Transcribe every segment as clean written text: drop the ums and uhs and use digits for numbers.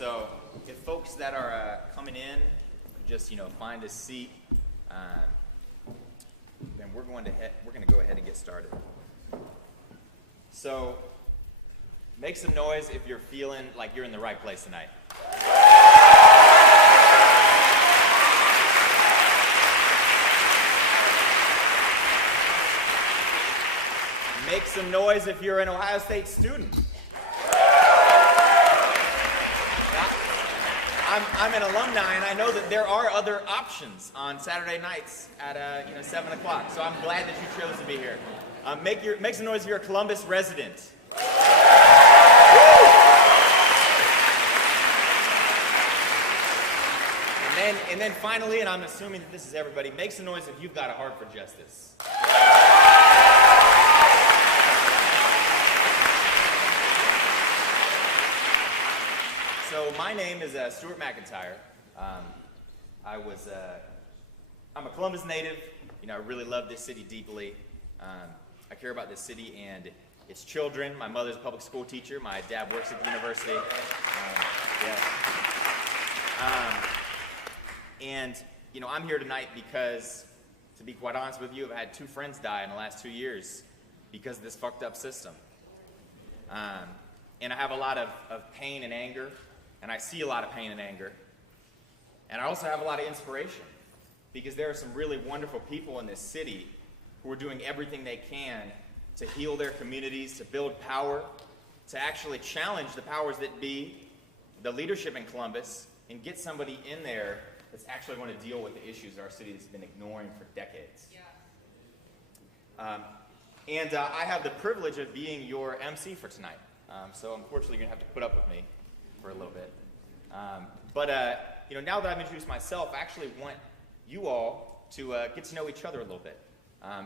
So if folks that are coming in, just find a seat, then we're going to go ahead and get started. So make some noise if you're feeling like you're in the right place tonight. Make some noise if you're an Ohio State student. I'm an alumni, and I know that there are other options on Saturday nights at 7 o'clock. So I'm glad that you chose to be here. Make some noise if you're a Columbus resident. And then finally, and I'm assuming that this is everybody, make some noise if you've got a heart for justice. So my name is Stuart McIntyre. I'm a Columbus native. I really love this city deeply. I care about this city and its children. My mother's a public school teacher. My dad works at the university. I'm here tonight because, to be quite honest with you, I've had 2 friends die in the last 2 years because of this fucked up system. And I have a lot of pain and anger. And I see a lot of pain and anger. And I also have a lot of inspiration because there are some really wonderful people in this city who are doing everything they can to heal their communities, to build power, to actually challenge the powers that be, the leadership in Columbus, and get somebody in there that's actually going to deal with the issues our city has been ignoring for decades. Yeah. I have the privilege of being your MC for tonight. So unfortunately, you're going to have to put up with me for a little bit. Now that I've introduced myself, I actually want you all to get to know each other a little bit.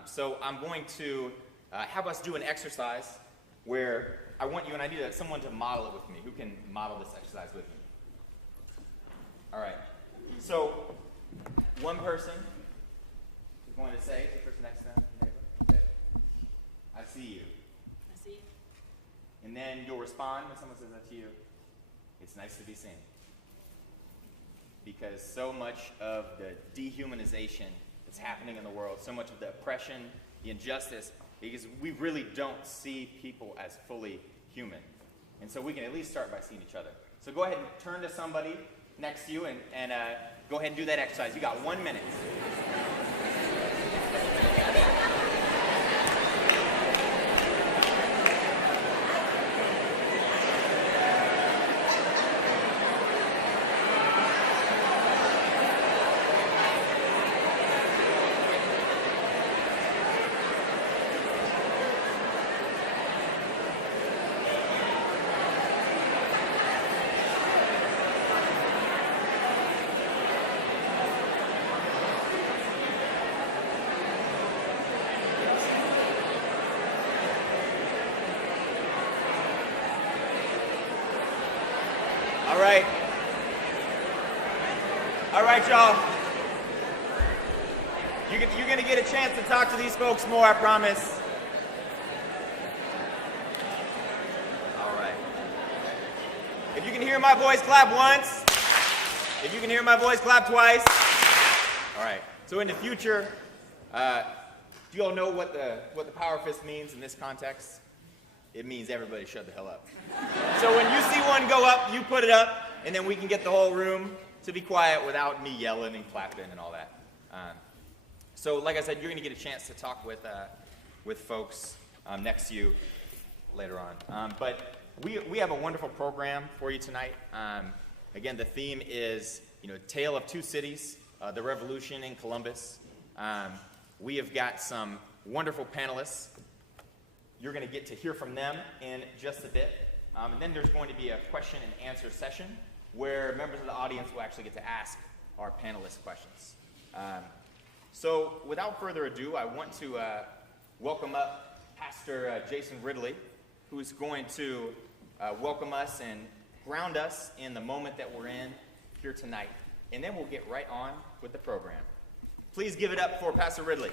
So I'm going to have us do an exercise where I want you, and I need someone to model it with me. Who can model this exercise with me? All right. So one person is going to say to the person next to them, okay, I see you. I see you. And then you'll respond when someone says that to you. It's nice to be seen. Because so much of the dehumanization that's happening in the world, so much of the oppression, the injustice, because we really don't see people as fully human. And so we can at least start by seeing each other. So go ahead and turn to somebody next to you and go ahead and do that exercise. You got 1 minute. All right, y'all. You're going to get a chance to talk to these folks more, I promise. All right. If you can hear my voice, clap once. If you can hear my voice, clap twice. All right. So in the future, do you all know what the power fist means in this context? It means everybody shut the hell up. So when you see one go up, you put it up, and then we can get the whole room to be quiet without me yelling and clapping and all that. So like I said, you're going to get a chance to talk with folks next to you later on. But we have a wonderful program for you tonight. Again, the theme is, Tale of Two Cities, the Revolution in Columbus. We have got some wonderful panelists. You're going to get to hear from them in just a bit. And then there's going to be a question and answer session where members of the audience will actually get to ask our panelists questions. So without further ado, I want to welcome up Pastor Jason Ridley, who's going to welcome us and ground us in the moment that we're in here tonight. And then we'll get right on with the program. Please give it up for Pastor Ridley.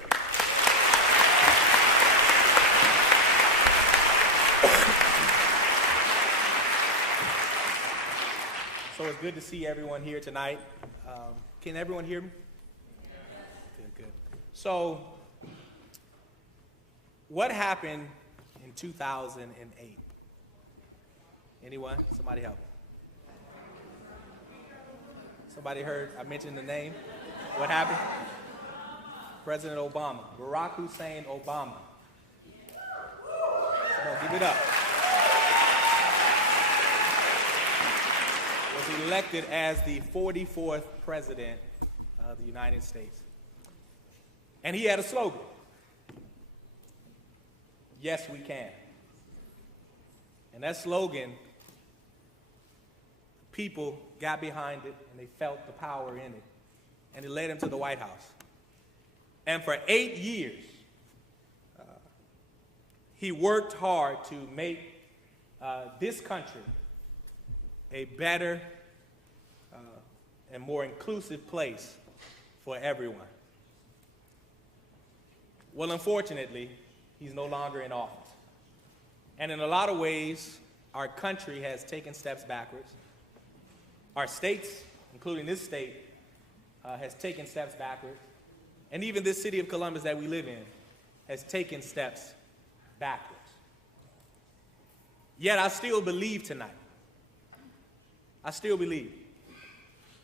good to see everyone here tonight. Can everyone hear me? Good. So, what happened in 2008? Anyone? Somebody help me. Somebody heard I mentioned the name? What happened? President Obama, Barack Hussein Obama. Come on, give it up. Was elected as the 44th president of the United States. And he had a slogan. Yes, we can. And that slogan, people got behind it and they felt the power in it. And it led him to the White House. And for 8 years, he worked hard to make this country a better and more inclusive place for everyone. Well, unfortunately, he's no longer in office. And in a lot of ways, our country has taken steps backwards. Our states, including this state, has taken steps backwards. And even this city of Columbus that we live in has taken steps backwards. Yet I still believe tonight. I still believe.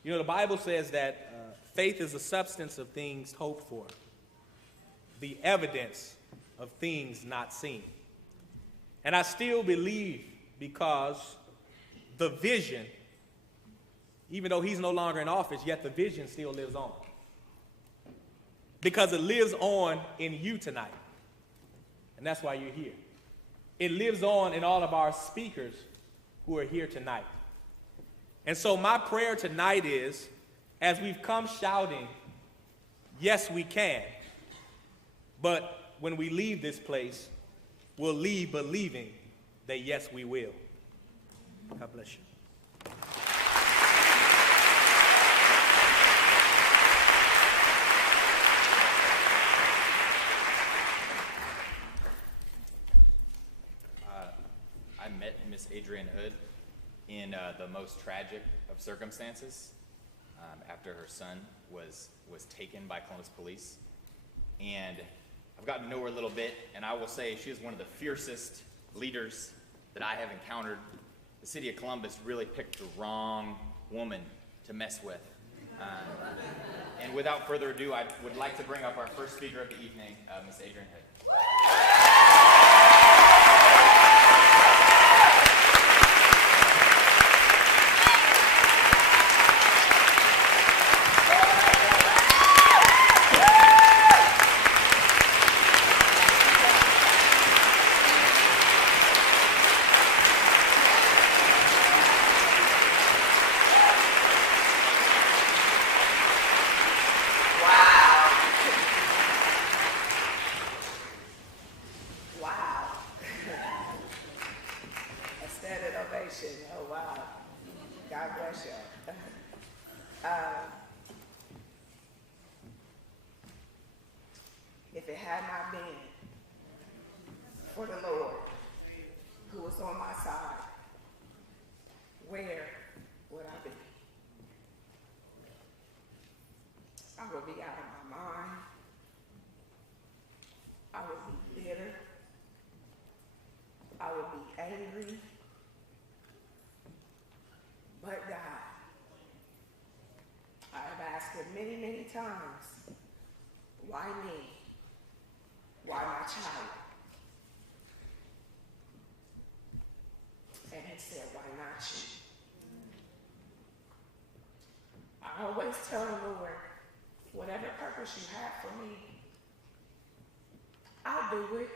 You know, the Bible says that faith is the substance of things hoped for, the evidence of things not seen. And I still believe because the vision, even though he's no longer in office, yet the vision still lives on. Because it lives on in you tonight. And that's why you're here. It lives on in all of our speakers who are here tonight. And so my prayer tonight is, as we've come shouting, yes, we can, but when we leave this place, we'll leave believing that yes, we will. God bless you. I met Miss Adrienne Hood in the most tragic of circumstances after her son was taken by Columbus police. And I've gotten to know her a little bit, and I will say she is one of the fiercest leaders that I have encountered. The city of Columbus really picked the wrong woman to mess with. And without further ado, I would like to bring up our first speaker of the evening, Miss Adrienne Hood. If it had not been for the Lord who was on my side, where would I be? I would be out of my mind. I would be bitter. I would be angry. But God, I have asked him many, many times, why me? Why my child? And he said, why not you? I always tell the Lord, whatever purpose you have for me, I'll do it.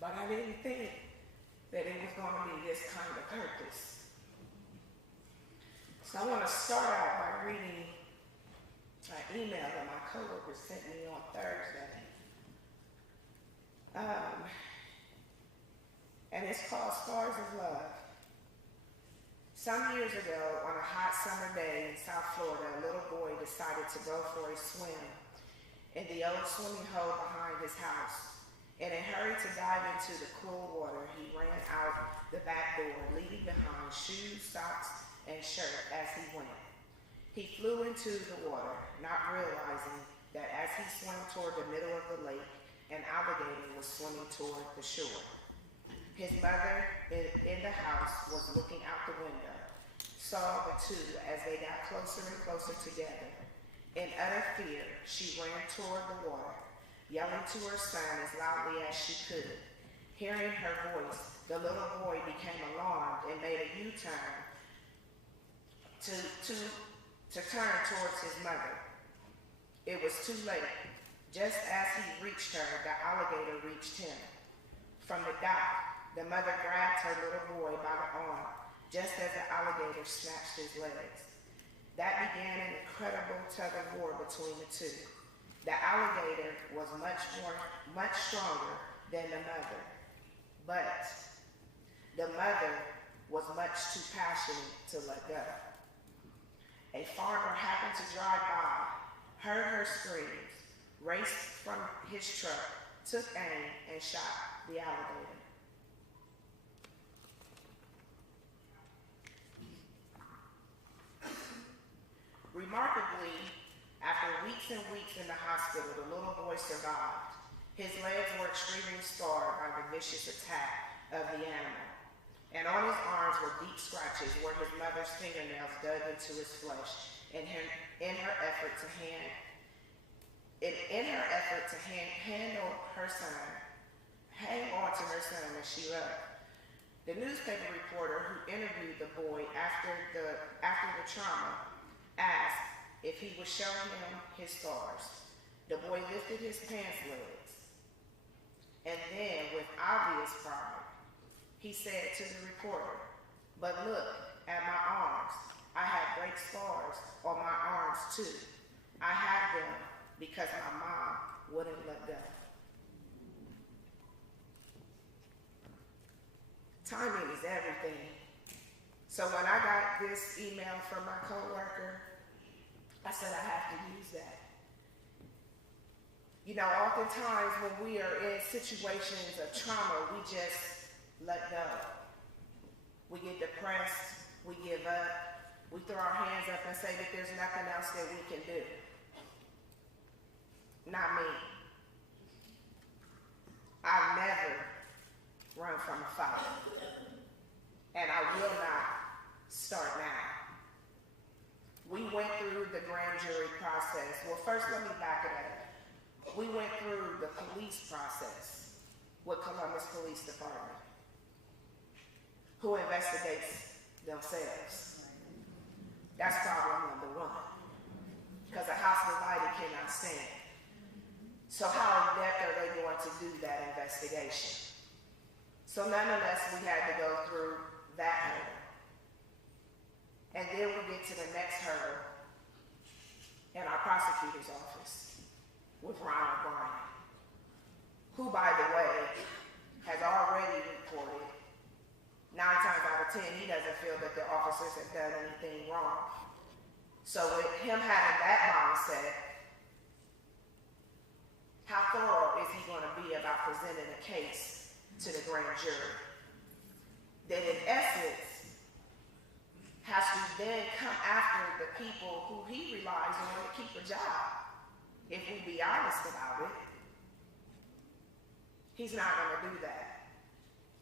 But I didn't think that it was going to be this kind of purpose. So I want to start out by reading an email that my coworker sent me on Thursday. And it's called Scars of Love. Some years ago, on a hot summer day in South Florida, a little boy decided to go for a swim in the old swimming hole behind his house. In a hurry to dive into the cool water, he ran out the back door, leaving behind shoes, socks, and shirt as he went. He flew into the water, not realizing that as he swam toward the middle of the lake, an alligator was swimming toward the shore. His mother in the house was looking out the window, saw the two as they got closer and closer together. In utter fear, she ran toward the water, yelling to her son as loudly as she could. Hearing her voice, the little boy became alarmed and made a U-turn to turn towards his mother. It was too late. Just as he reached her, the alligator reached him. From the dock, the mother grabbed her little boy by the arm, just as the alligator snatched his legs. That began an incredible tug of war between the two. The alligator was much stronger than the mother, but the mother was much too passionate to let go. A farmer happened to drive by, heard her screams, raced from his truck, took aim, and shot the alligator. Remarkably, after weeks and weeks in the hospital, the little boy survived. His legs were extremely scarred by the vicious attack of the animal, and on his arms were deep scratches where his mother's fingernails dug into his flesh in her effort to hang on to her son as she loved. The newspaper reporter who interviewed the boy after the trauma asked if he would show him his scars. The boy lifted his pants legs, and then, with obvious pride, he said to the reporter, "But look at my arms. I have great scars on my arms too. I have them because my mom wouldn't let go." Timing is everything. So when I got this email from my coworker, I said I have to use that. You know, oftentimes when we are in situations of trauma, we just let go. We get depressed, we give up, we throw our hands up and say that there's nothing else that we can do. Not me. I never run from a fight. And I will not start now. We went through the grand jury process. Well, first let me back it up. We went through the police process with Columbus Police Department, who investigates themselves. That's problem number one, because a house divided cannot stand. So how in depth are they going to do that investigation? So nonetheless, we had to go through that hurdle. And then we get to the next hurdle in our prosecutor's office with Ronald Bryan, who, by the way, has already reported 9 times out of 10, he doesn't feel that the officers have done anything wrong. So with him having that mindset, how thorough is he going to be about presenting a case to the grand jury? That in essence has to then come after the people who he relies on to keep a job. If we be honest about it, he's not going to do that.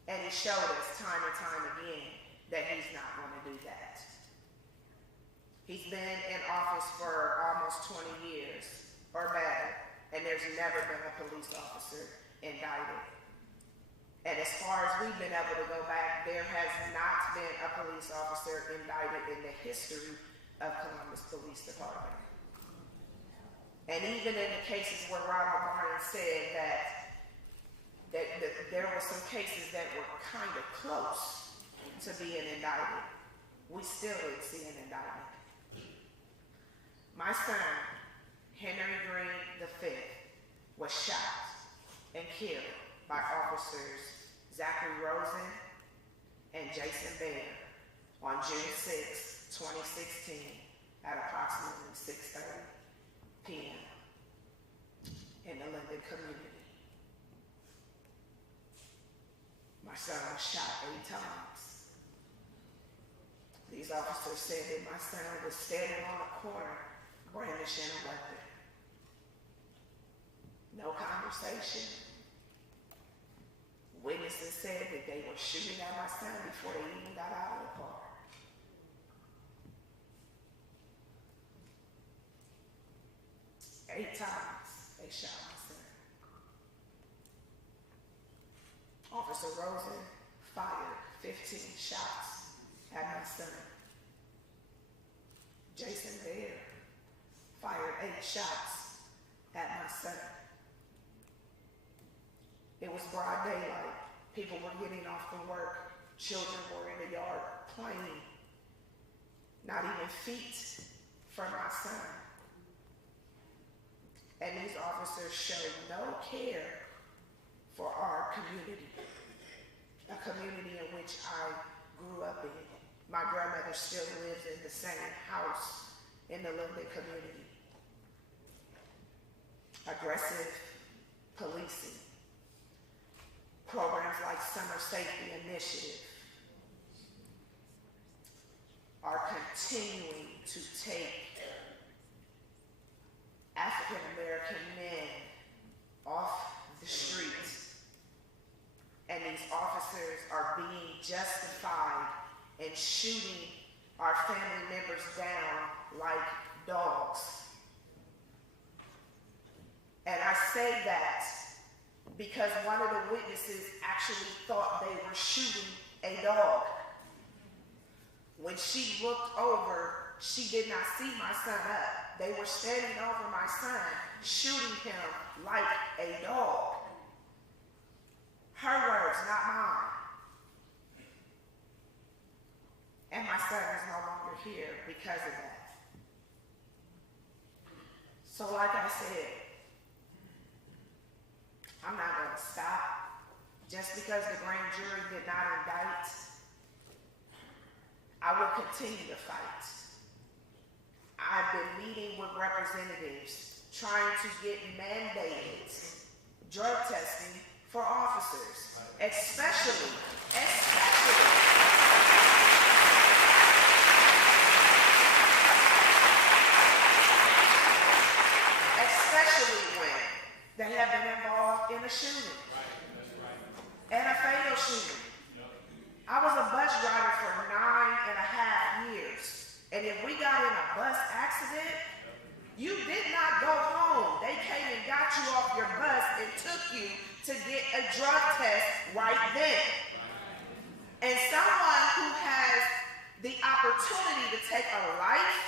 And he showed us time and time again that he's not going to do that. He's been in office for almost 20 years or better, and there's never been a police officer indicted. And as far as we've been able to go back, there has not been a police officer indicted in the history of Columbus Police Department. And even in the cases where Ronald Bryan said that there were some cases that were kind of close to being indicted, we still didn't see an indictment. My son, Henry Green V, was shot and killed by officers Zachary Rosen and Jason Bader on June 6, 2016 at approximately 6:30 p.m. in the Linden community. My son was shot 8 times. These officers said that my son was standing on a corner brandishing a weapon. No conversation. Witnesses said that they were shooting at my son before they even got out of the car. Eight times they shot my son. Officer Rosen fired 15 shots at my son. Jason Bear fired 8 shots at my son. It was broad daylight. People were getting off from work. Children were in the yard playing. Not even feet for my son. And these officers showed no care for our community, a community in which I grew up in. My grandmother still lives in the same house in the Linden community. Aggressive policing. Programs like Summer Safety Initiative are continuing to take African American men off the streets, and these officers are being justified in shooting our family members down like dogs. And I say that because one of the witnesses actually thought they were shooting a dog. When she looked over, she did not see my son up. They were standing over my son, shooting him like a dog. Her words, not mine. And my son is no longer here because of that. So like I said, I'm not going to stop just because the grand jury did not indict. I will continue to fight. I've been meeting with representatives trying to get mandated drug testing for officers, especially when they have been involved in a shooting and a fatal shooting. I was a bus driver for 9.5 years, and if we got in a bus accident, you did not go home. They came and got you off your bus and took you to get a drug test right then. And someone who has the opportunity to take a life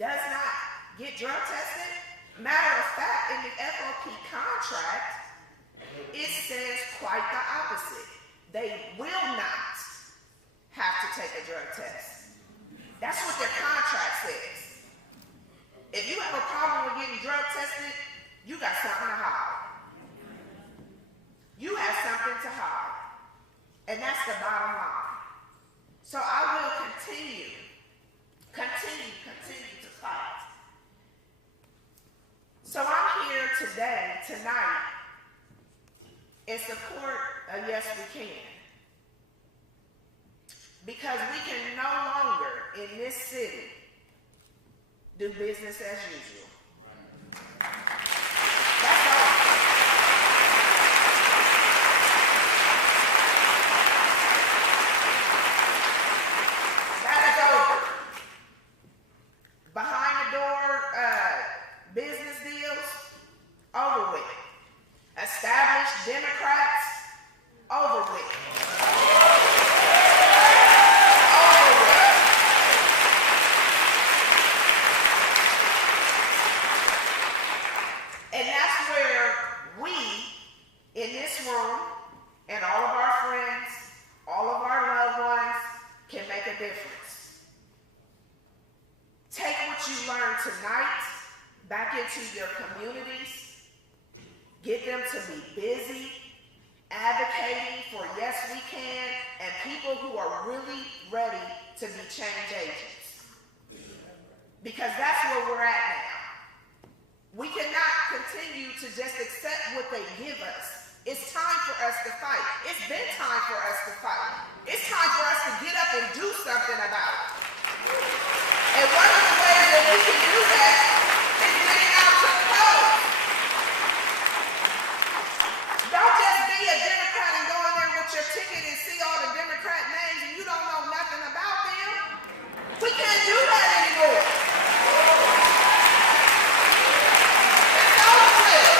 does not get drug tested. Matter of fact, in the FOP contract, it says quite the opposite. They will not have to take a drug test. That's what their contract says. If you have a problem with getting drug tested, you got something to hide. You have something to hide. And that's the bottom line. So I will continue to fight. So I'm here tonight, in support of Yes We Can. Because we can no longer, in this city, do business as usual. That's all. That is over. Behind the door business deals, over with. Established Democrats, over with. And that's where we, in this room, and all of our friends, all of our loved ones, can make a difference. Take what you learned tonight back into your communities. Get them to be busy, advocating for Yes We Can, and people who are really ready to be change agents. Because that's where we're at now. We cannot continue to just accept what they give us. It's time for us to fight. It's been time for us to fight. It's time for us to get up and do something about it. And one of the ways that we can do that is getting out to the polls. Don't just be a Democrat and go in there with your ticket and see all the Democrat names and you don't know nothing about them. We can't do that anymore. It's over with.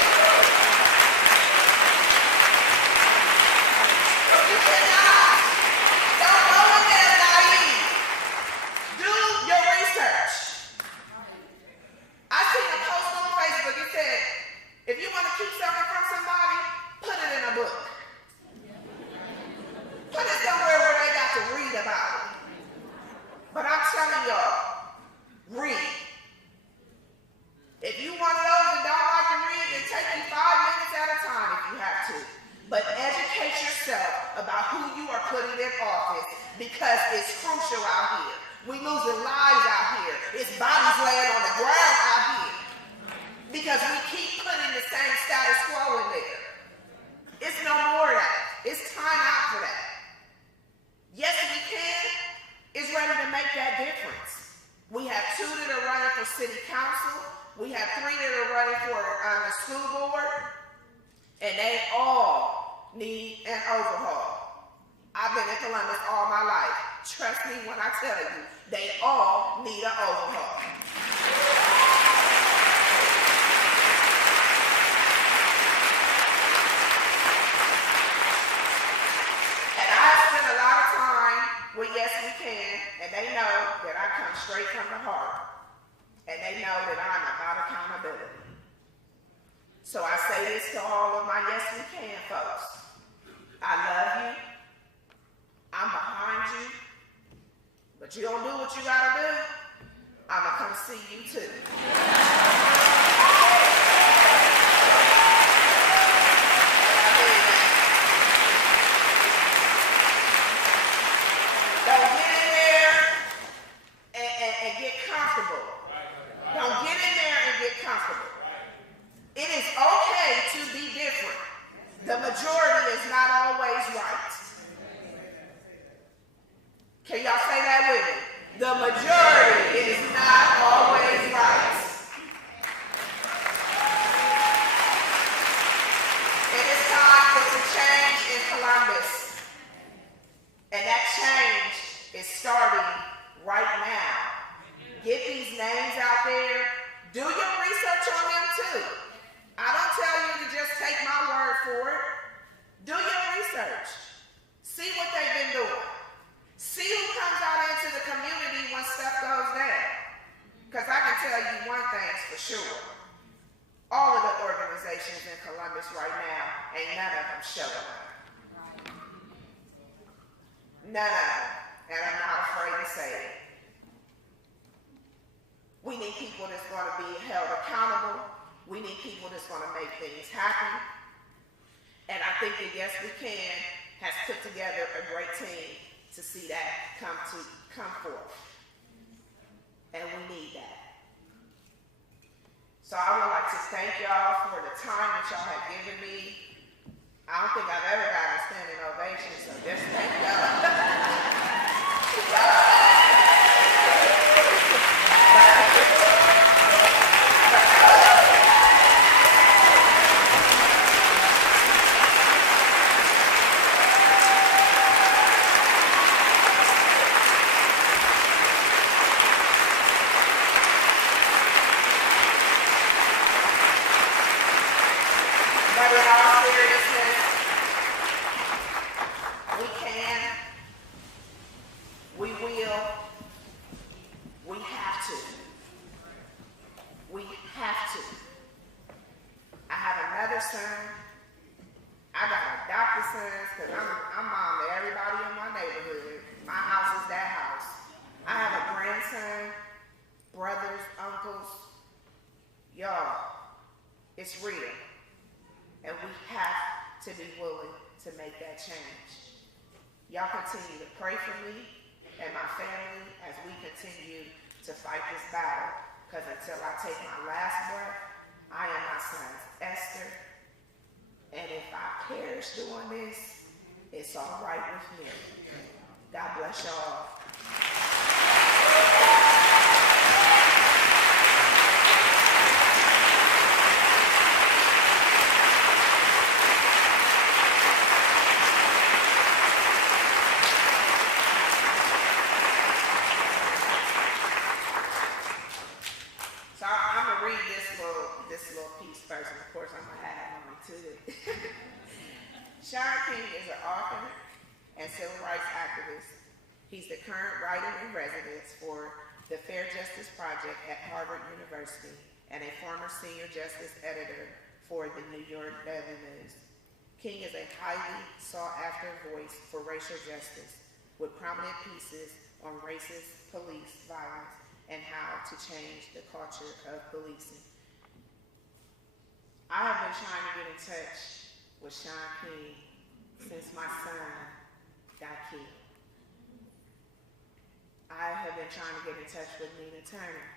You cannot. Don't go in there naive. Do your research. I seen a post on Facebook. It said, if you want to keep something from somebody, put it in a book. Put it somewhere where they got to read about it. But I'm telling y'all, read. If you one of those that don't like to read, then take you 5 minutes at a time if you have to. But educate yourself about who you are putting in office because it's crucial out here. We losing lives out here. It's bodies laying on the ground out here because we keep putting the same status quo in there. It's no more of that. It's time out for that. Yes, we can is ready to make that difference. We have 2 that are running for city council. We have 3 that are running for the school board. And they all need an overhaul. I've been in Columbus all my life. Trust me when I tell you, they all need an overhaul. And I've spent a lot of time with Yes We Can, and they know that I come straight from the heart. And they know that I'm about accountability. So I say this to all of my Yes We Can folks. I love you. I'm behind you. But you don't do what you gotta do, I'ma come see you too. Don't get in there and get comfortable. Don't get in there and get comfortable. It is okay to be different. The majority is not always right. Can y'all say that with me? The majority is not always right. It is time for some change in Columbus. And that change is starting right now. Get these names out there. Do your research on them too. I don't tell you to just take my word for it. Do your research. See what they've been doing. See who comes out into the community when stuff goes down. Because I can tell you one thing's for sure. All of the organizations in Columbus right now, ain't none of them showing up. None of them. And I'm not afraid to say it. We need people that's going to be held accountable. We need people that's going to make things happen. And I think that Yes We Can has put together a great team to see that come forth. And we need that. So I would like to thank y'all for the time that y'all have given me. I don't think I've ever gotten a standing ovation, so just thank y'all. But in all seriousness, we can, we will, we have to. We have to. I have another son. I got adopted sons because I'm mom to everybody in my neighborhood. My house is that house. I have a grandson, brothers, uncles. Y'all, it's real. And we have to be willing to make that change. Y'all continue to pray for me and my family as we continue to fight this battle. Because until I take my last breath, I am my son's Esther. And if I perish doing this, it's all right with me. God bless y'all. So I'm gonna read this little piece first, and of course I'm gonna add on to it. Shaun King is an author and civil rights activist. He's the current writer in residence for the Fair Justice Project at Harvard University and a former senior justice editor for the New York Daily News. King is a highly sought-after voice for racial justice, with prominent pieces on racist police violence and how to change the culture of policing. I have been trying to get in touch with Shaun King since my son got killed. I have been trying to get in touch with Nina Turner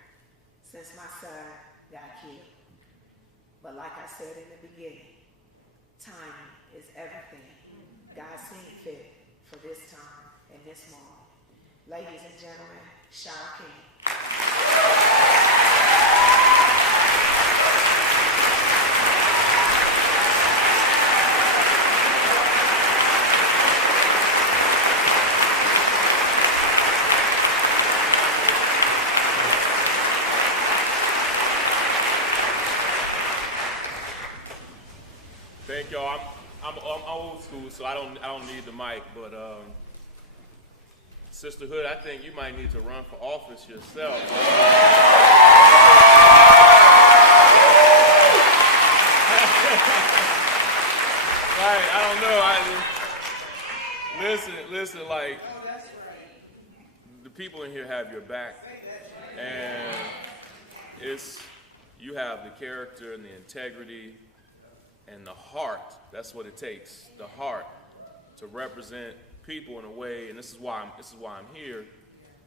since my son got killed. But like I said in the beginning, timing is everything. God seen fit for this time and this moment. Ladies and gentlemen, Shaun King. Thank y'all. I'm old school, so I don't need the mic, but Sisterhood, I think you might need to run for office yourself. Right, I don't know. Listen, like, the people in here have your back, and you have the character and the integrity and the heart. That's what it takes, the heart, to represent people in a way, and this is why I'm here,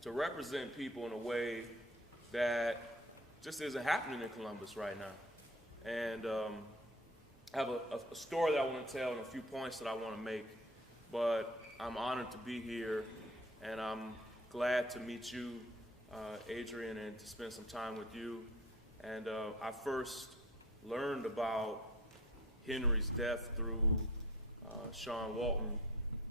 to represent people in a way that just isn't happening in Columbus right now. And I have a story that I want to tell and a few points that I want to make, but I'm honored to be here, and I'm glad to meet you, Adrienne, and to spend some time with you. And I first learned about Henry's death through Sean Walton,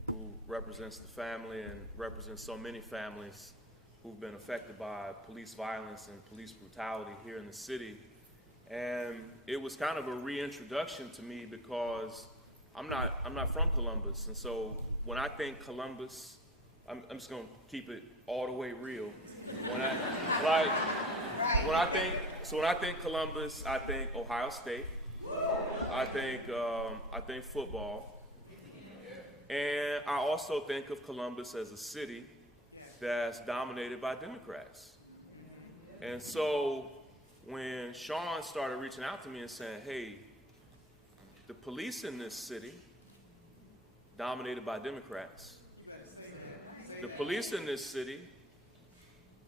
who represents the family and represents so many families who've been affected by police violence and police brutality here in the city. And it was kind of a reintroduction to me because I'm not from Columbus, and so when I think Columbus, I'm just gonna keep it all the way real. When I think Columbus, I think Ohio State. I think football. And I also think of Columbus as a city that's dominated by Democrats. And so when Shaun started reaching out to me and saying, hey, the police in this city dominated by Democrats. The police in this city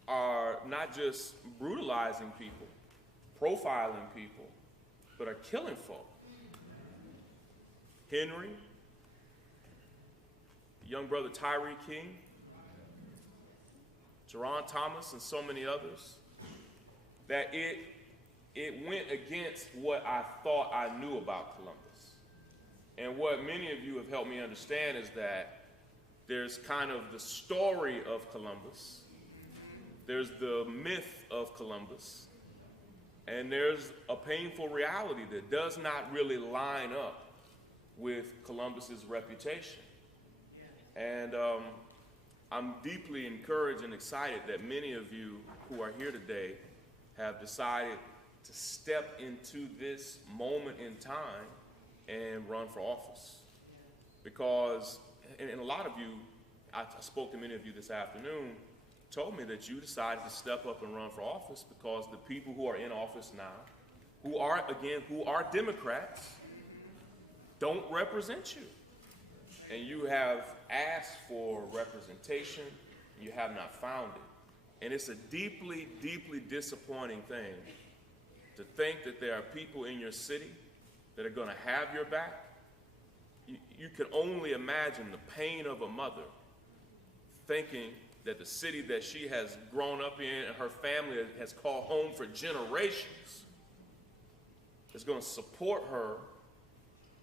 are not just brutalizing people, profiling people, but are killing folk. Henry, young brother Tyree King, Jerron Thomas, and so many others, that it went against what I thought I knew about Columbus. And what many of you have helped me understand is that there's kind of the story of Columbus, there's the myth of Columbus, and there's a painful reality that does not really line up with Columbus's reputation. And I'm deeply encouraged and excited that many of you who are here today have decided to step into this moment in time and run for office. Because, and a lot of you, I spoke to many of you this afternoon, told me that you decided to step up and run for office because the people who are in office now, who are Democrats, don't represent you. And you have asked for representation, and you have not found it. And it's a deeply, deeply disappointing thing to think that there are people in your city that are going to have your back you can only imagine the pain of a mother thinking that the city that she has grown up in and her family has called home for generations is going to support her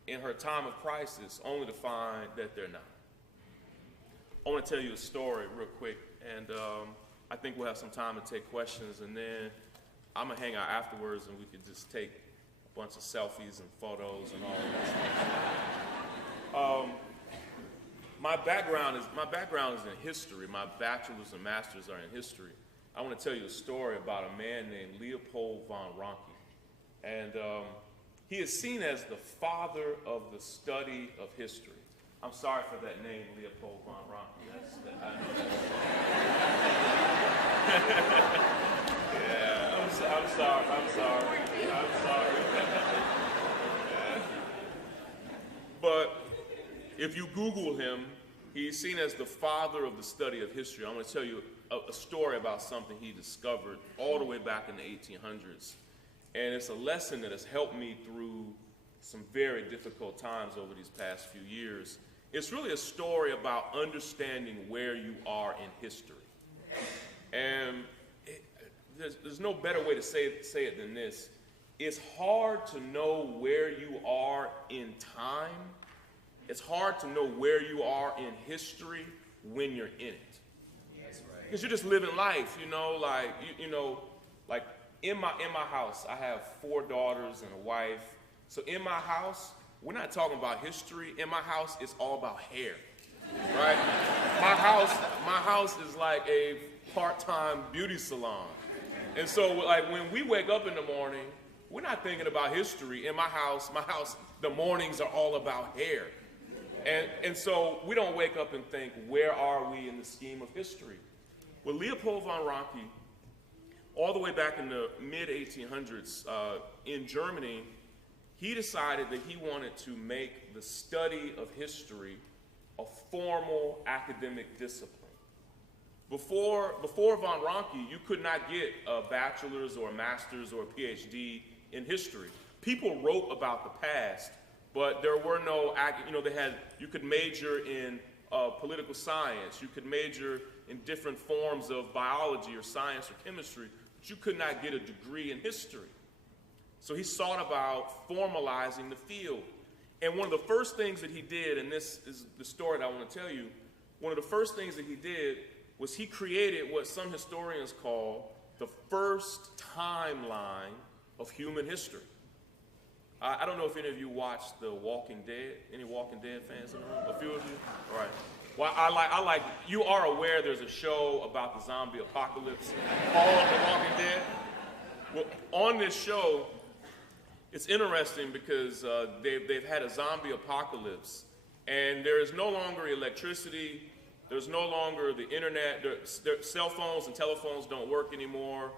in her time of crisis, only to find that they're not. I want to tell you a story real quick, and I think we'll have some time to take questions, and then I'm going to hang out afterwards and we could just take a bunch of selfies and photos and all of that stuff. My background is in history. My bachelor's and master's are in history. I want to tell you a story about a man named Leopold von Ranke. And he is seen as the father of the study of history. I'm sorry for that name, Leopold von Ranke. Yeah, I'm sorry. But if you Google him, he's seen as the father of the study of history. I'm going to tell you a story about something he discovered all the way back in the 1800s. And it's a lesson that has helped me through some very difficult times over these past few years. It's really a story about understanding where you are in history. And there's no better way to say it than this. It's hard to know where you are in time. It's hard to know where you are in history when you're in it. Because you're just living life, like in my house, I have 4 daughters and a wife. So in my house, we're not talking about history. In my house, it's all about hair, right? My house is like a part-time beauty salon. And so like when we wake up in the morning, we're not thinking about history. In my house, the mornings are all about hair. And so we don't wake up and think, where are we in the scheme of history? Well, Leopold von Ranke, all the way back in the mid-1800s in Germany, he decided that he wanted to make the study of history a formal academic discipline. Before von Ranke, you could not get a bachelor's or a master's or a PhD in history. People wrote about the past, but there were no, you could major in political science, you could major in different forms of biology or science or chemistry, but you could not get a degree in history. So he sought about formalizing the field. And one of the first things that he did, and this is the story that I want to tell you, one of the first things that he did was he created what some historians call the first timeline of human history. I don't know if any of you watched The Walking Dead. Any Walking Dead fans in the room? A few of you? All right. Well, I like, you are aware there's a show about the zombie apocalypse called The Walking Dead. Well, on this show, it's interesting because they've had a zombie apocalypse, and there is no longer electricity, there's no longer the internet, their cell phones and telephones don't work anymore,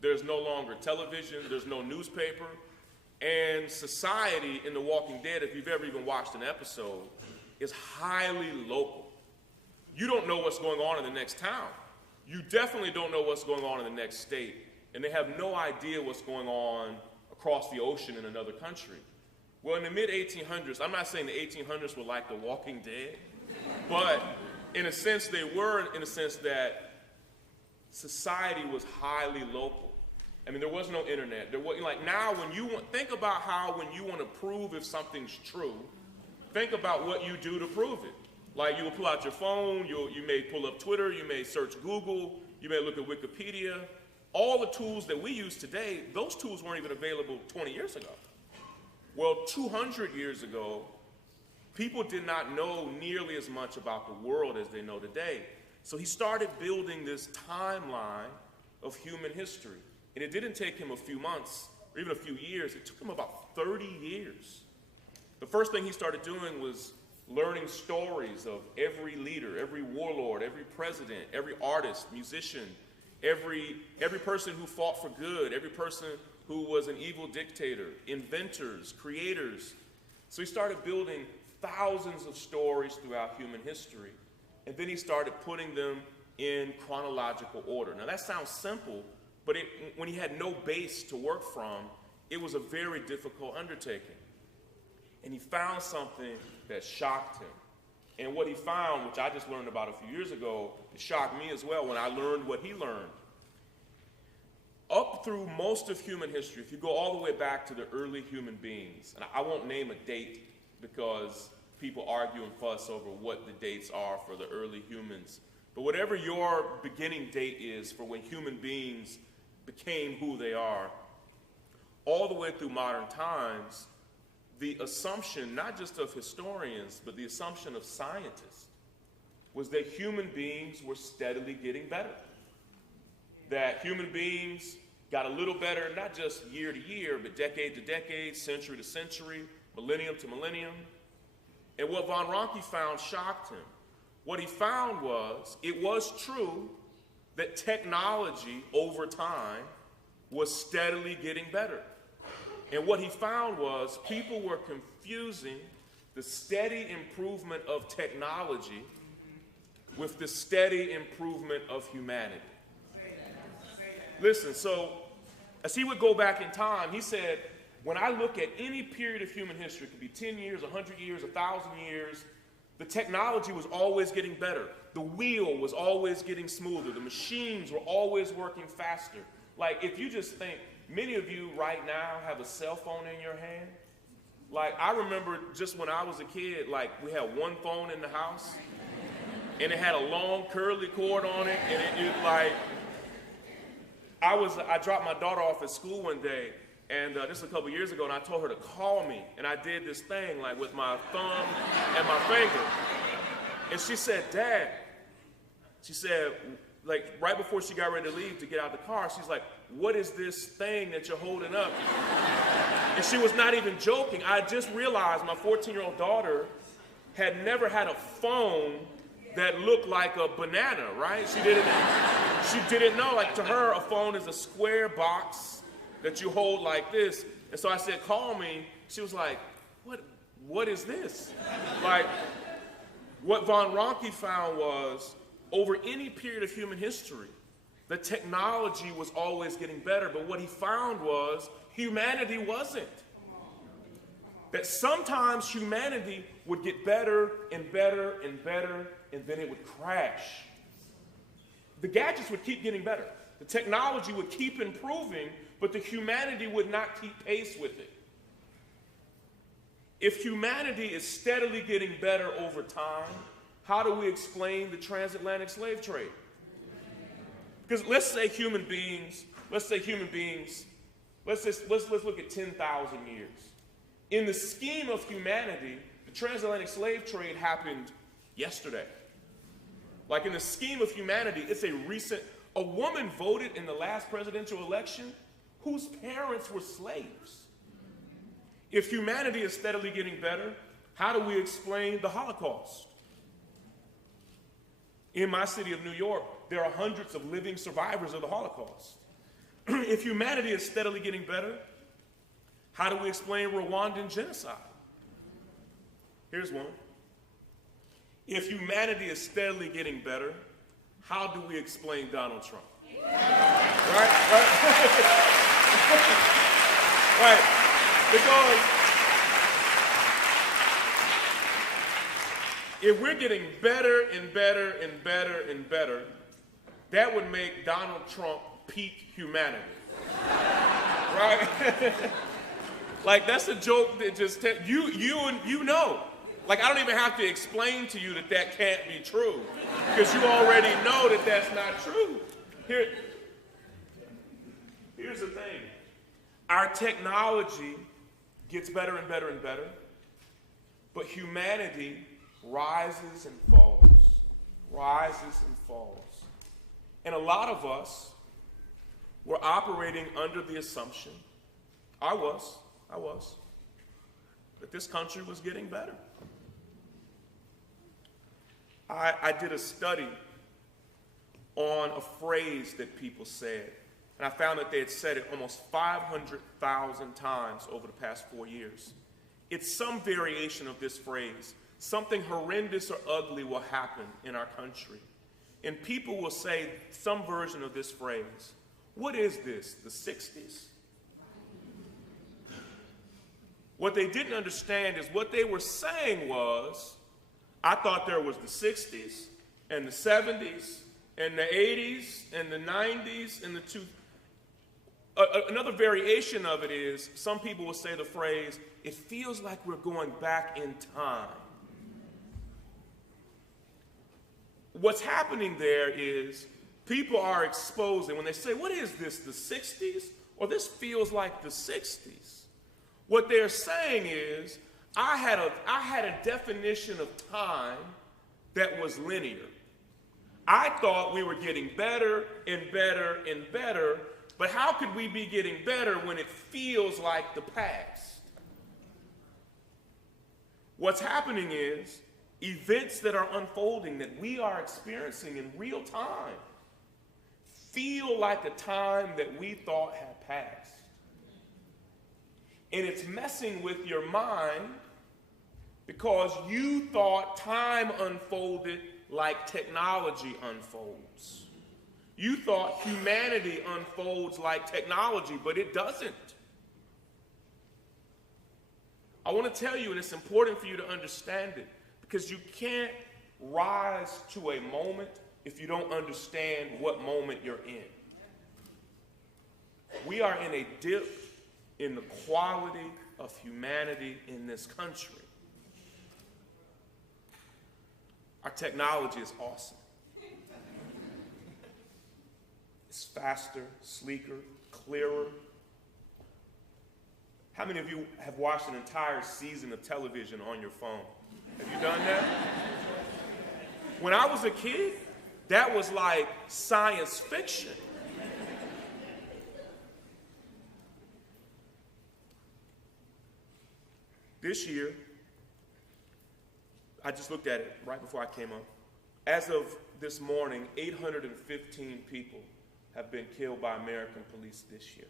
there's no longer television, there's no newspaper, and society in The Walking Dead, if you've ever even watched an episode, is highly local. You don't know what's going on in the next town. You definitely don't know what's going on in the next state, and they have no idea what's going on across the ocean in another country. Well, in the mid-1800s, I'm not saying the 1800s were like The Walking Dead, but in a sense they were, in a sense that society was highly local. I mean, there was no internet. There was, like now, think about how when you want to prove if something's true, think about what you do to prove it. Like you will pull out your phone, you may pull up Twitter, you may search Google, you may look at Wikipedia. All the tools that we use today, those tools weren't even available 20 years ago. Well, 200 years ago, people did not know nearly as much about the world as they know today. So he started building this timeline of human history. And it didn't take him a few months or even a few years. It took him about 30 years. The first thing he started doing was learning stories of every leader, every warlord, every president, every artist, musician, every person who fought for good, every person who was an evil dictator, inventors, creators. So he started building thousands of stories throughout human history, and then he started putting them in chronological order. Now that sounds simple, but when he had no base to work from, it was a very difficult undertaking. and he found something that shocked him. And what he found, which I just learned about a few years ago, it shocked me as well when I learned what he learned. Up through most of human history, if you go all the way back to the early human beings, and I won't name a date because people argue and fuss over what the dates are for the early humans, but whatever your beginning date is for when human beings became who they are, all the way through modern times, the assumption, not just of historians, but the assumption of scientists, was that human beings were steadily getting better. That human beings got a little better, not just year to year, but decade to decade, century to century, millennium to millennium. And what von Ranke found shocked him. What he found was, it was true that technology over time was steadily getting better. And what he found was people were confusing the steady improvement of technology with the steady improvement of humanity. Listen, so as he would go back in time, he said, when I look at any period of human history, it could be 10 years, 100 years, 1,000 years, the technology was always getting better. The wheel was always getting smoother. The machines were always working faster. Like, if you just think, many of you right now have a cell phone in your hand. Like, I remember just when I was a kid, like, we had one phone in the house, and it had a long curly cord on it, and it like, I dropped my daughter off at school one day, and this was a couple years ago, and I told her to call me, and I did this thing, like, with my thumb and my finger, and she said, Dad, she said, like, right before she got ready to leave to get out of the car, she's like, what is this thing that you're holding up? And she was not even joking. I just realized my 14-year-old daughter had never had a phone that looked like a banana, right? She didn't know. Like, to her, a phone is a square box that you hold like this. And so I said, call me. She was like, what is this? Like, what von Ranke found was, over any period of human history, the technology was always getting better, but what he found was humanity wasn't. That sometimes humanity would get better and better and better, and then it would crash. The gadgets would keep getting better. The technology would keep improving, but the humanity would not keep pace with it. If humanity is steadily getting better over time, how do we explain the transatlantic slave trade? Because let's look at 10,000 years. In the scheme of humanity, the transatlantic slave trade happened yesterday. Like, in the scheme of humanity, it's a woman voted in the last presidential election whose parents were slaves. If humanity is steadily getting better, how do we explain the Holocaust? In my city of New York, there are hundreds of living survivors of the Holocaust. If humanity is steadily getting better, how do we explain Rwandan genocide? Here's one. If humanity is steadily getting better, how do we explain Donald Trump? Right? Right. Because if we're getting better and better and better and better, that would make Donald Trump peak humanity. Right? Like, that's a joke that just, you know. Like, I don't even have to explain to you that can't be true, because you already know that that's not true. Here's the thing. Our technology gets better and better and better, but humanity rises and falls, rises and falls. And a lot of us were operating under the assumption, I was, that this country was getting better. I did a study on a phrase that people said, and I found that they had said it almost 500,000 times over the past 4 years. It's some variation of this phrase. Something horrendous or ugly will happen in our country, and people will say some version of this phrase. What is this, the 60s? What they didn't understand is what they were saying was, I thought there was the 60s and the 70s and the 80s and the 90s and the another variation of it is, some people will say the phrase, it feels like we're going back in time. What's happening there is people are exposing, when they say, what is this, the 60s? Or this feels like the 60s. What they're saying is, I had a definition of time that was linear. I thought we were getting better and better and better, but how could we be getting better when it feels like the past? What's happening is events that are unfolding that we are experiencing in real time feel like a time that we thought had passed. And it's messing with your mind because you thought time unfolded like technology unfolds. You thought humanity unfolds like technology, but it doesn't. I want to tell you, and it's important for you to understand it, because you can't rise to a moment if you don't understand what moment you're in. We are in a dip in the quality of humanity in this country. Our technology is awesome. It's faster, sleeker, clearer. How many of you have watched an entire season of television on your phone? Have you done that? When I was a kid, that was like science fiction. This year, I just looked at it right before I came up. As of this morning, 815 people have been killed by American police this year.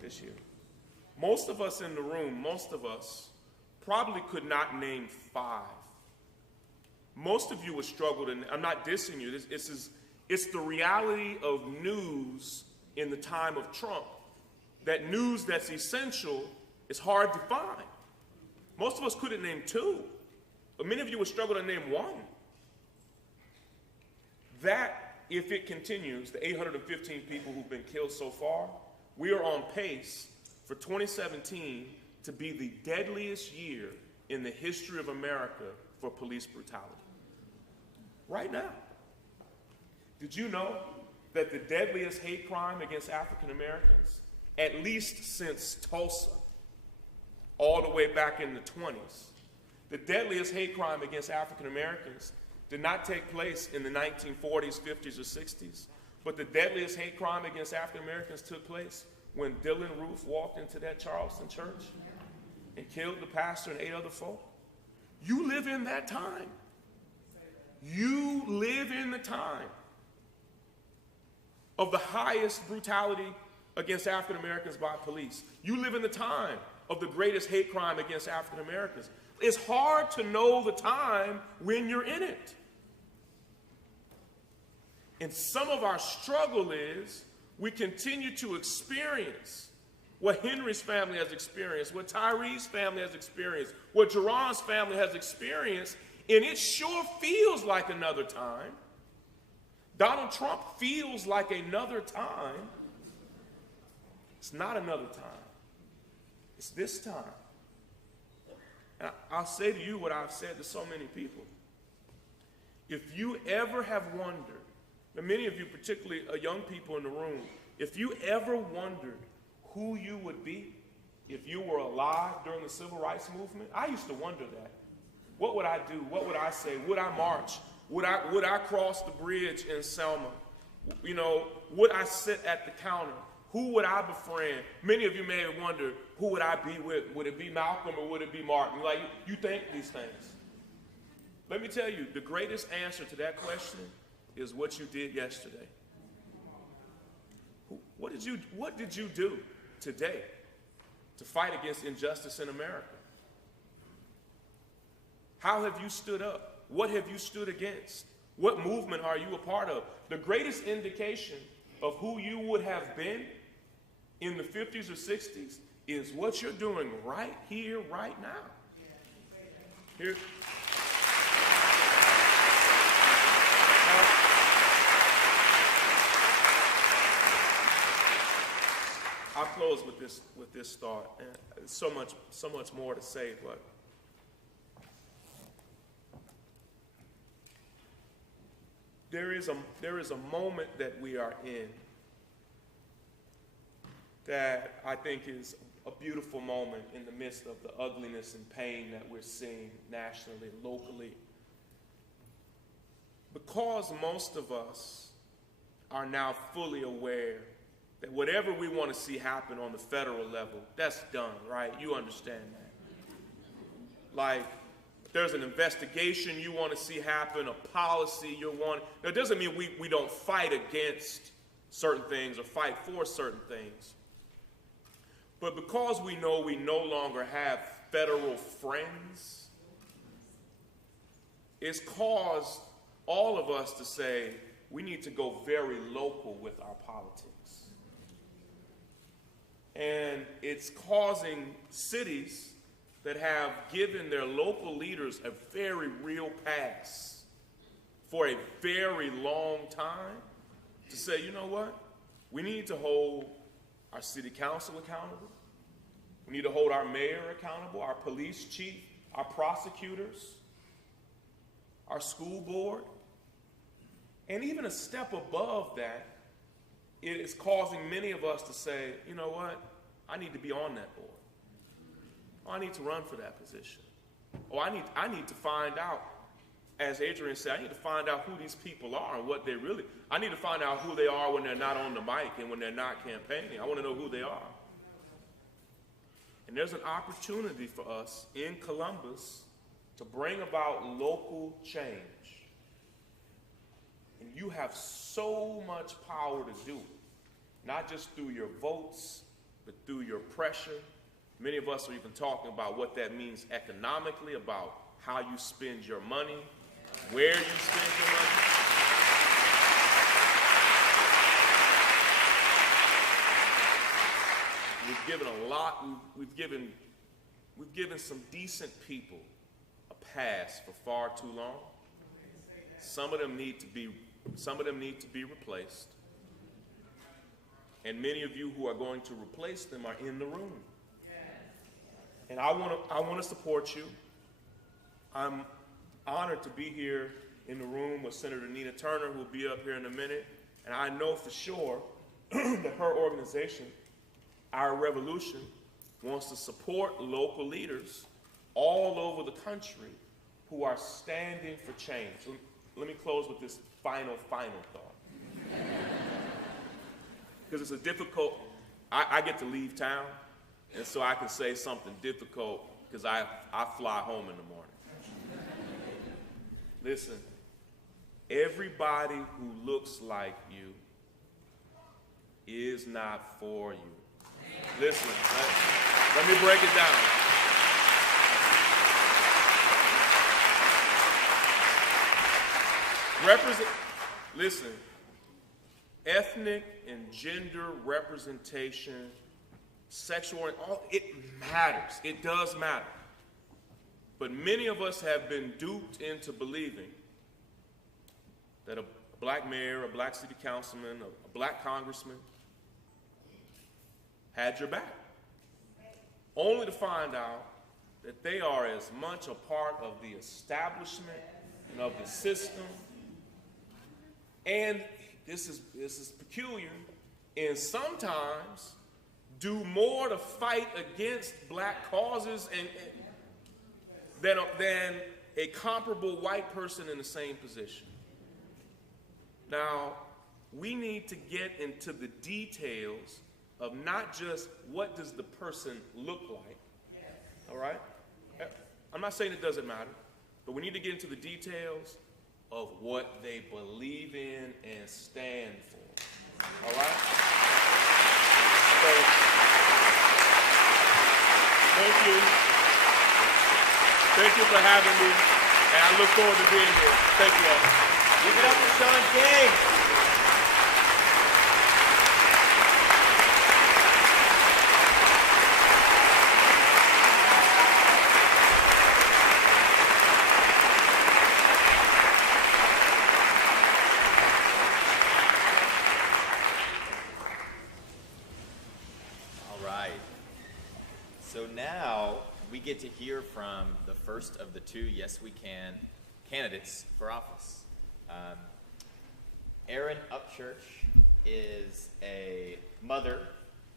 This year. Most of us in the room, most of us, probably could not name 5. Most of you would struggle to, I'm not dissing you, it's the reality of news in the time of Trump. That news that's essential is hard to find. Most of us couldn't name 2, but many of you would struggle to name 1. That, if it continues, the 815 people who've been killed so far, we are on pace for 2017 to be the deadliest year in the history of America for police brutality. Right now. Did you know that the deadliest hate crime against African Americans, at least since Tulsa, all the way back in the 20s, the deadliest hate crime against African Americans did not take place in the 1940s, 50s, or 60s, but the deadliest hate crime against African Americans took place when Dylan Roof walked into that Charleston church and killed the pastor and 8 other folk. You live in that time. You live in the time of the highest brutality against African Americans by police. You live in the time of the greatest hate crime against African Americans. It's hard to know the time when you're in it. And some of our struggle is we continue to experience what Henry's family has experienced, what Tyree's family has experienced, what Jerron's family has experienced, and it sure feels like another time. Donald Trump feels like another time. It's not another time. It's this time. And I'll say to you what I've said to so many people. If you ever have wondered, and many of you, particularly young people in the room, if you ever wondered who you would be if you were alive during the Civil Rights Movement, I used to wonder that. What would I do? What would I say? Would I march? Would I cross the bridge in Selma? You know, would I sit at the counter? Who would I befriend? Many of you may have wondered, who would I be with? Would it be Malcolm or would it be Martin? Like, you think these things. Let me tell you, the greatest answer to that question is what you did yesterday. What did you do today to fight against injustice in America? How have you stood up? What have you stood against? What movement are you a part of? The greatest indication of who you would have been in the 50s or 60s is what you're doing right here, right now. Here. I'll close with this thought. And so much more to say, but there is a moment that we are in that I think is a beautiful moment in the midst of the ugliness and pain that we're seeing nationally, locally. Because most of us are now fully aware that whatever we want to see happen on the federal level, that's done, right? You understand that. Like, if there's an investigation you want to see happen, a policy you want, now, it doesn't mean we don't fight against certain things or fight for certain things. But because we know we no longer have federal friends, it's caused all of us to say we need to go very local with our politics. And it's causing cities that have given their local leaders a very real pass for a very long time to say, you know what? We need to hold our city council accountable. We need to hold our mayor accountable, our police chief, our prosecutors, our school board. And even a step above that, it is causing many of us to say, you know what, I need to be on that board. Oh, I need to run for that position. Oh, I need to find out, as Adrienne said, I need to find out who these people are and what they really, I need to find out who they are when they're not on the mic and when they're not campaigning. I want to know who they are. And there's an opportunity for us in Columbus to bring about local change. And you have so much power to do it, not just through your votes, but through your pressure. Many of us are even talking about what that means economically, about how you spend your money, where you spend your money. We've given a lot, we've given some decent people a pass for far too long. Some of them need to be replaced. And many of you who are going to replace them are in the room. And I want to support you. I'm honored to be here in the room with Senator Nina Turner, who will be up here in a minute. And I know for sure that her organization, Our Revolution, wants to support local leaders all over the country who are standing for change. Let me close with this final thought. Because it's a difficult, I get to leave town, and so I can say something difficult because I fly home in the morning. Listen, everybody who looks like you is not for you. Listen, let me break it down. Listen, ethnic and gender representation, sexual, it matters. It does matter. But many of us have been duped into believing that a black mayor, a black city councilman, a black congressman had your back, only to find out that they are as much a part of the establishment and of the system. And this is peculiar, and sometimes do more to fight against black causes than a comparable white person in the same position. Now, we need to get into the details of not just what does the person look like, all right? I'm not saying it doesn't matter, but we need to get into the details of what they believe in and stand for, all right? So, thank you. Thank you for having me, and I look forward to being here. Thank you all. Give it up for Shaun King. get to hear from the first of the two Yes We Can candidates for office. Erin Upchurch is a mother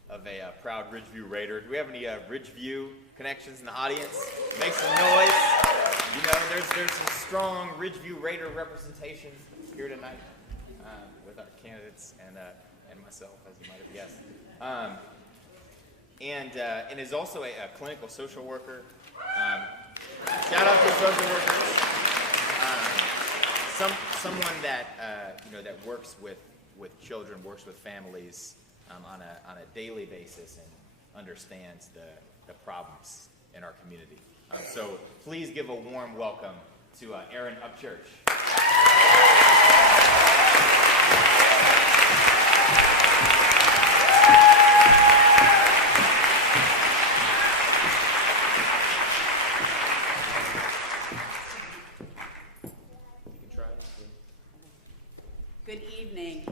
of a proud Ridgeview Raider. Do we have any Ridgeview connections in the audience? Make some noise. You know, there's some strong Ridgeview Raider representation here tonight with our candidates and myself, as you might have guessed. And is also a clinical social worker. Shout out to social workers. Someone that that works with children, works with families on a daily basis, and understands the problems in our community. So please give a warm welcome to Erin Upchurch. Good evening.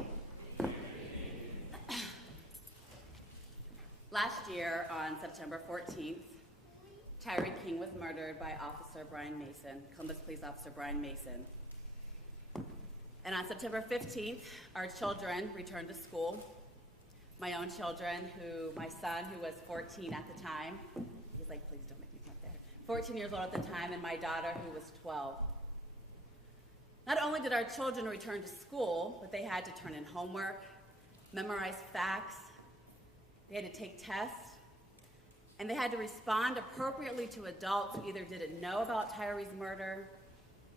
Last year, on September 14th, Shaun King was murdered by Columbus Police Officer Brian Mason. And on September 15th, our children returned to school. My own children, my son, who was 14 at the time, he's like, please don't make me come up there, 14 years old at the time, and my daughter, who was 12. Not only did our children return to school, but they had to turn in homework, memorize facts, they had to take tests, and they had to respond appropriately to adults who either didn't know about Tyree's murder,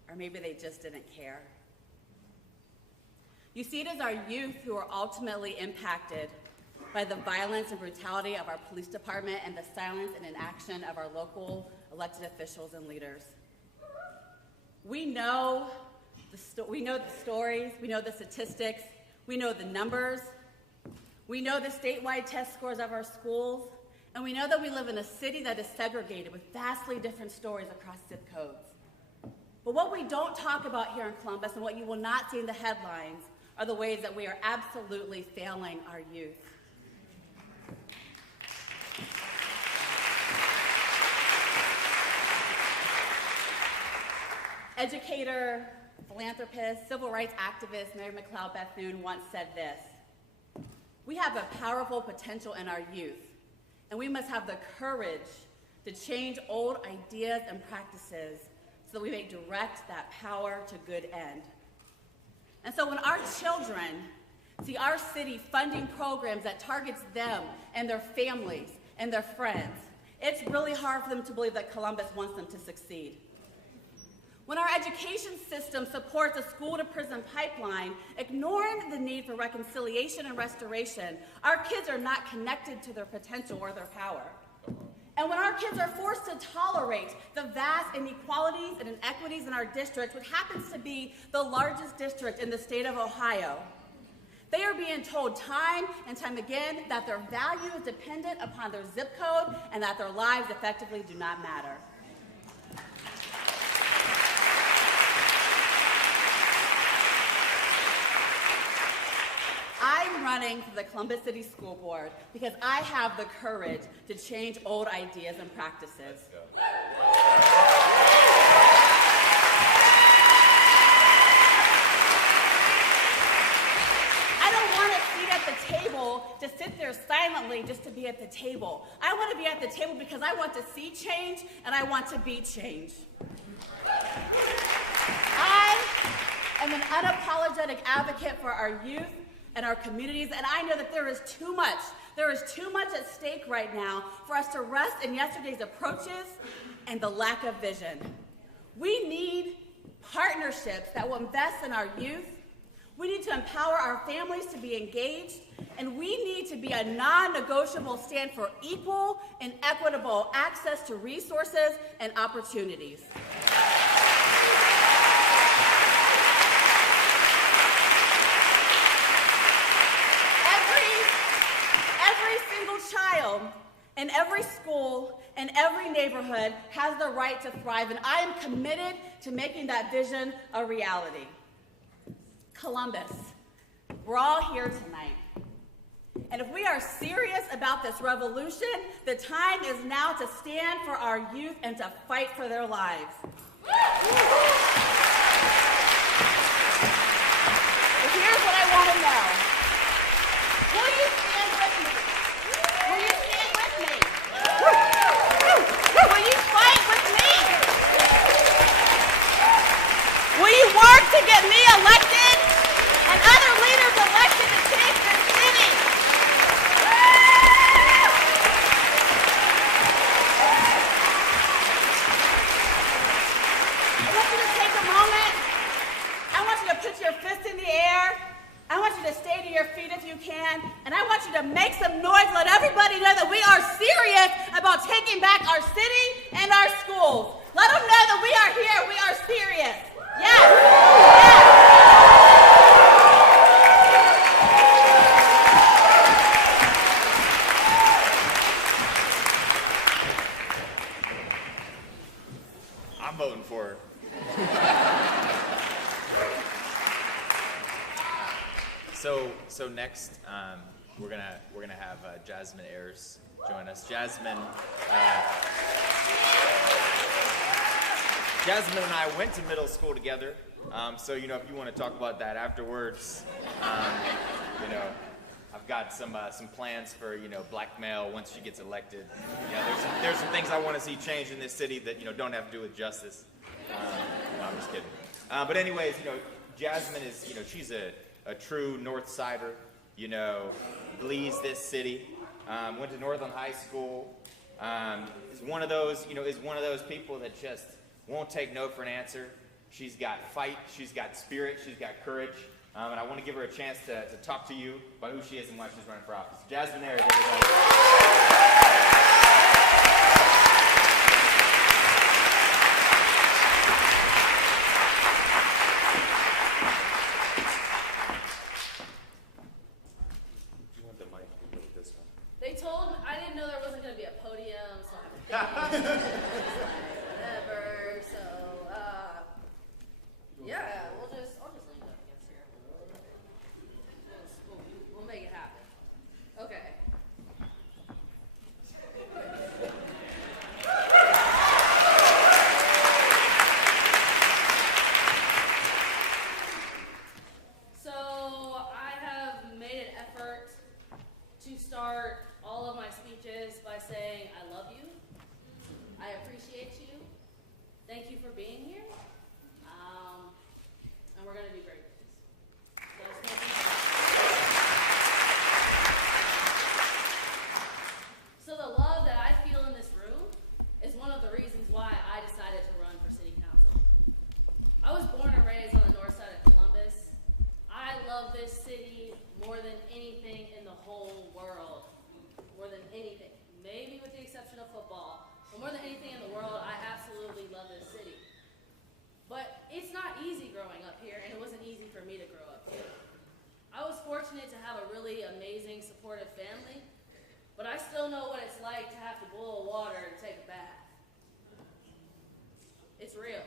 or maybe they just didn't care. You see, it is our youth who are ultimately impacted by the violence and brutality of our police department and the silence and inaction of our local elected officials and leaders. We know the stories, we know the statistics, we know the numbers, we know the statewide test scores of our schools, and we know that we live in a city that is segregated with vastly different stories across zip codes. But what we don't talk about here in Columbus, and what you will not see in the headlines, are the ways that we are absolutely failing our youth. Educator, philanthropist, civil rights activist Mary McLeod Bethune once said this: "We have a powerful potential in our youth, and we must have the courage to change old ideas and practices so that we may direct that power to good end." And so when our children see our city funding programs that targets them and their families and their friends, it's really hard for them to believe that Columbus wants them to succeed. When our education system supports a school-to-prison pipeline, ignoring the need for reconciliation and restoration, our kids are not connected to their potential or their power. And when our kids are forced to tolerate the vast inequalities and inequities in our district, which happens to be the largest district in the state of Ohio, they are being told time and time again that their value is dependent upon their zip code and that their lives effectively do not matter. I'm running for the Columbus City School Board because I have the courage to change old ideas and practices. I don't want a seat at the table to sit there silently just to be at the table. I want to be at the table because I want to see change and I want to be change. I am an unapologetic advocate for our youth and our communities, and I know that there is too much at stake right now for us to rest in yesterday's approaches and the lack of vision. We need partnerships that will invest in our youth. We need to empower our families to be engaged, and we need to be a non-negotiable stand for equal and equitable access to resources and opportunities. Every single child in every school in every neighborhood has the right to thrive, and I am committed to making that vision a reality. Columbus, we're all here tonight. And if we are serious about this revolution, the time is now to stand for our youth and to fight for their lives. But here's what I want to know. Will you stand with me? Will you stand with me? Will you fight with me? Will you work to get me elected and other leaders elected to change this city? I want you to take a moment. I want you to put your fist in the air. I want you to stay to your feet if you can. And I want you to make some noise. Let everybody know that we are serious about taking back our city and our schools. Let them know that we are here. We are serious. Yes. Yes. I'm voting for her. So next, we're gonna have Jasmine Ayres join us. Jasmine and I went to middle school together. So if you want to talk about that afterwards, I've got some plans for blackmail once she gets elected. There's some things I want to see changed in this city that don't have to do with justice. No, I'm just kidding. But anyways, Jasmine is she's a true North Sider. Bleeds this city. Went to Northland High School. Is one of those people that just won't take no for an answer. She's got fight, she's got spirit, she's got courage, and I want to give her a chance to talk to you about who she is and why she's running for office. Jasmine Ayres, everybody. You want the mic? You put this one. They told me, I didn't know there wasn't going to be a podium, so I have to think. Whatever, so, yeah, I'll just lean up against here. We'll make it happen. Okay. So, I have made an effort to start all of my speeches by saying, I love you, I appreciate you, thank you for being here, and we're going to do great things. So I just wanna be So the love that I feel in this room is one of the reasons why I decided to run for city council. I was born and raised on the north side of Columbus. I love this city more than anything in the whole world. More than anything. Maybe with the exception of football. But more than anything in the world, I absolutely love this city. But it's not easy growing up here, and it wasn't easy for me to grow up here. I was fortunate to have a really amazing, supportive family, but I still know what it's like to have to boil water to take a bath. It's real.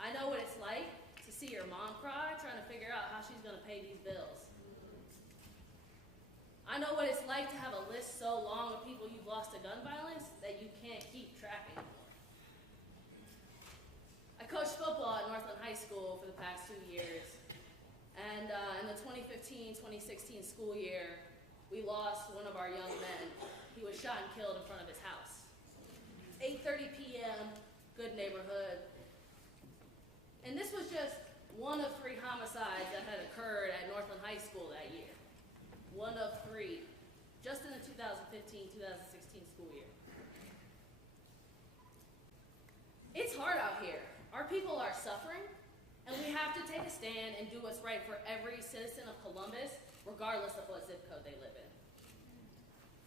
I know what it's like to see your mom cry trying to figure out how she's going to pay these bills. I know what it's like to have a list so long of people you've lost to gun violence that you can't keep track anymore. I coached football at Northland High School for the past 2 years. And in the 2015-2016 school year, we lost one of our young men. He was shot and killed in front of his house. 8:30 p.m., good neighborhood. And this was just one of 3 homicides that had occurred at Northland High School that year. One of 3, just in the 2015-2016 school year. It's hard out here. Our people are suffering, and we have to take a stand and do what's right for every citizen of Columbus, regardless of what zip code they live in.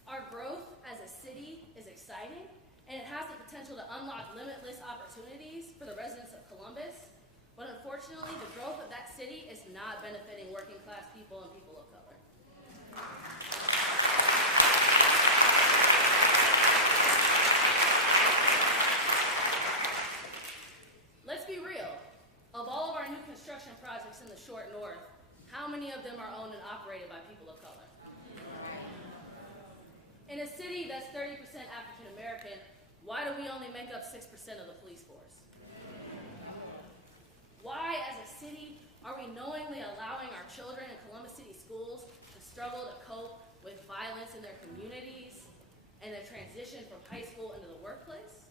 Our growth as a city is exciting, and it has the potential to unlock limitless opportunities for the residents of Columbus, but unfortunately, the growth of that city is not benefiting working class people and people of color. Let's be real. Of all of our new construction projects in the short north, how many of them are owned and operated by people of color? In a city that's 30% African American, why do we only make up 6% of the police force? Why, as a city, are we knowingly allowing our children in Columbus City schools to struggle to cope with violence in their communities and the transition from high school into the workplace?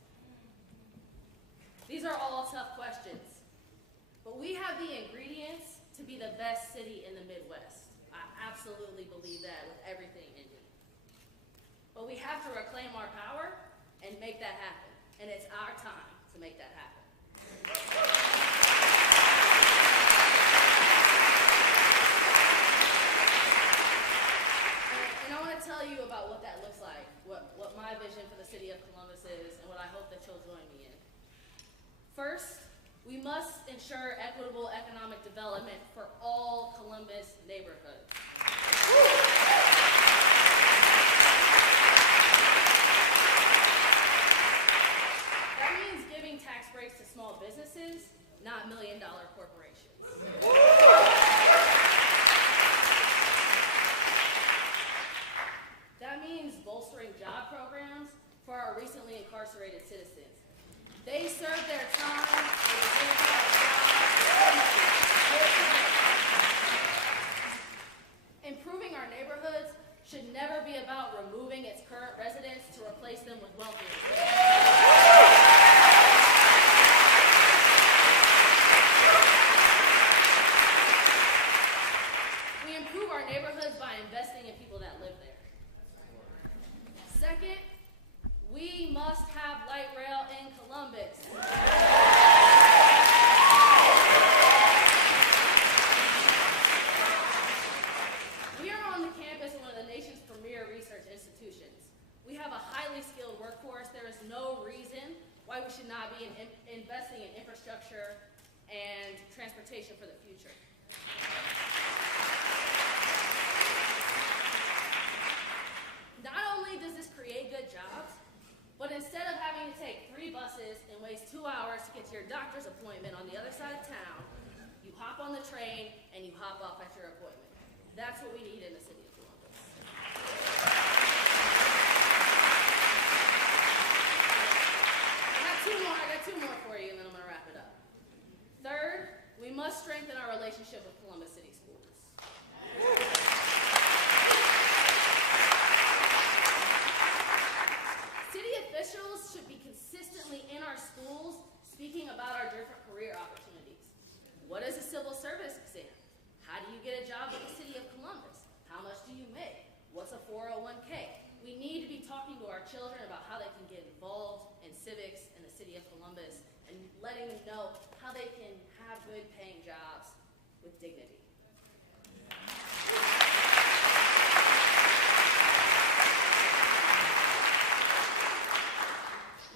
These are all tough questions, but we have the ingredients to be the best city in the Midwest. I absolutely believe that with everything in me. But we have to reclaim our power and make that happen, and it's our time to make that happen. And I want to tell you about what that looks like, what my vision for the city of Columbus is, and what I hope that you'll join me in. First, we must ensure equitable economic development for all Columbus neighborhoods. That means giving tax breaks to small businesses, not million-dollar corporations. That means bolstering job programs for our recently incarcerated citizens. They serve their time, they deserve that job. Improving our neighborhoods should never be about removing its current residents to replace them with wealthier residents. We improve our neighborhoods by investing in people that live there. Second, we must have light rail in Columbus. We are on the campus of one of the nation's premier research institutions. We have a highly skilled workforce. There is no reason why we should not be investing in infrastructure and transportation for the future. Not only does this create good jobs, but instead of having to take 3 buses and waste 2 hours to get to your doctor's appointment on the other side of town, you hop on the train and you hop off at your appointment. That's what we need in the city of Columbus. I got two more for you, and then I'm going to wrap it up. Third, we must strengthen our relationship with Columbus City Schools. City officials should be consistently in our schools speaking about our different career opportunities. What is a civil service exam? How do you get a job with the city of Columbus? How much do you make? What's a 401k? We need to be talking to our children about how they can get involved in civics in the city of Columbus and letting them know how they can have good paying jobs with dignity.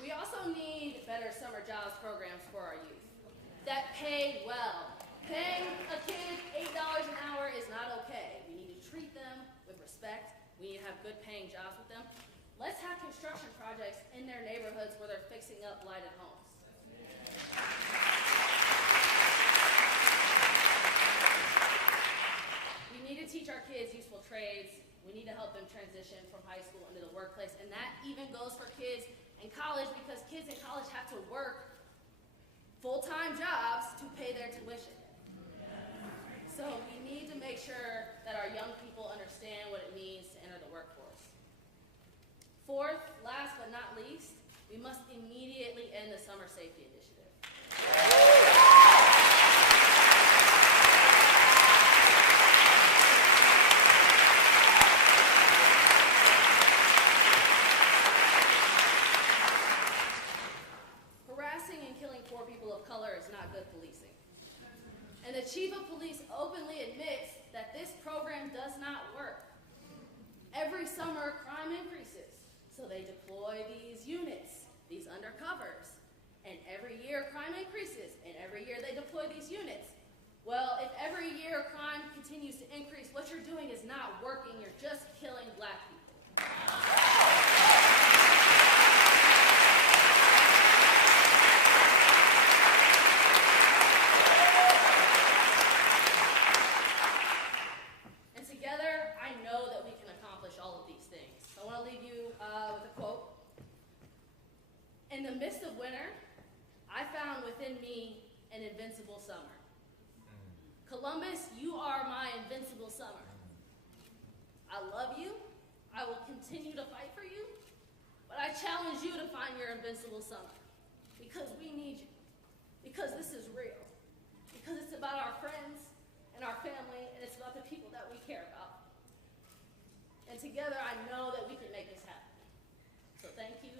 We also need better summer jobs programs for our youth that pay well. Paying a kid $8 an hour is not okay. We need to treat them with respect. We need to have good paying jobs with them. Let's have construction projects in their neighborhoods where they're fixing up blighted homes. We need to teach our kids useful trades. We need to help them transition from high school into the workplace. And that even goes for kids in college, because kids in college have to work full-time jobs to pay their tuition. So we need to make sure that our young people understand what it means to enter the workforce. Fourth, last but not least, we must immediately end the Summer Safety Initiative. Harassing and killing poor people of color is not good policing. And the chief of police openly admits that this program does not work. Every summer, crime increases, so they deploy these units, these undercovers. And every year, crime increases, and every year they deploy these units. Well, if every year crime continues to increase, what you're doing is not working, you're just killing black people. And together, I know that we can accomplish all of these things. So I want to leave you me an invincible summer. Columbus, you are my invincible summer. I love you. I will continue to fight for you. But I challenge you to find your invincible summer. Because we need you. Because this is real. Because it's about our friends and our family, and it's about the people that we care about. And together, I know that we can make this happen. So thank you.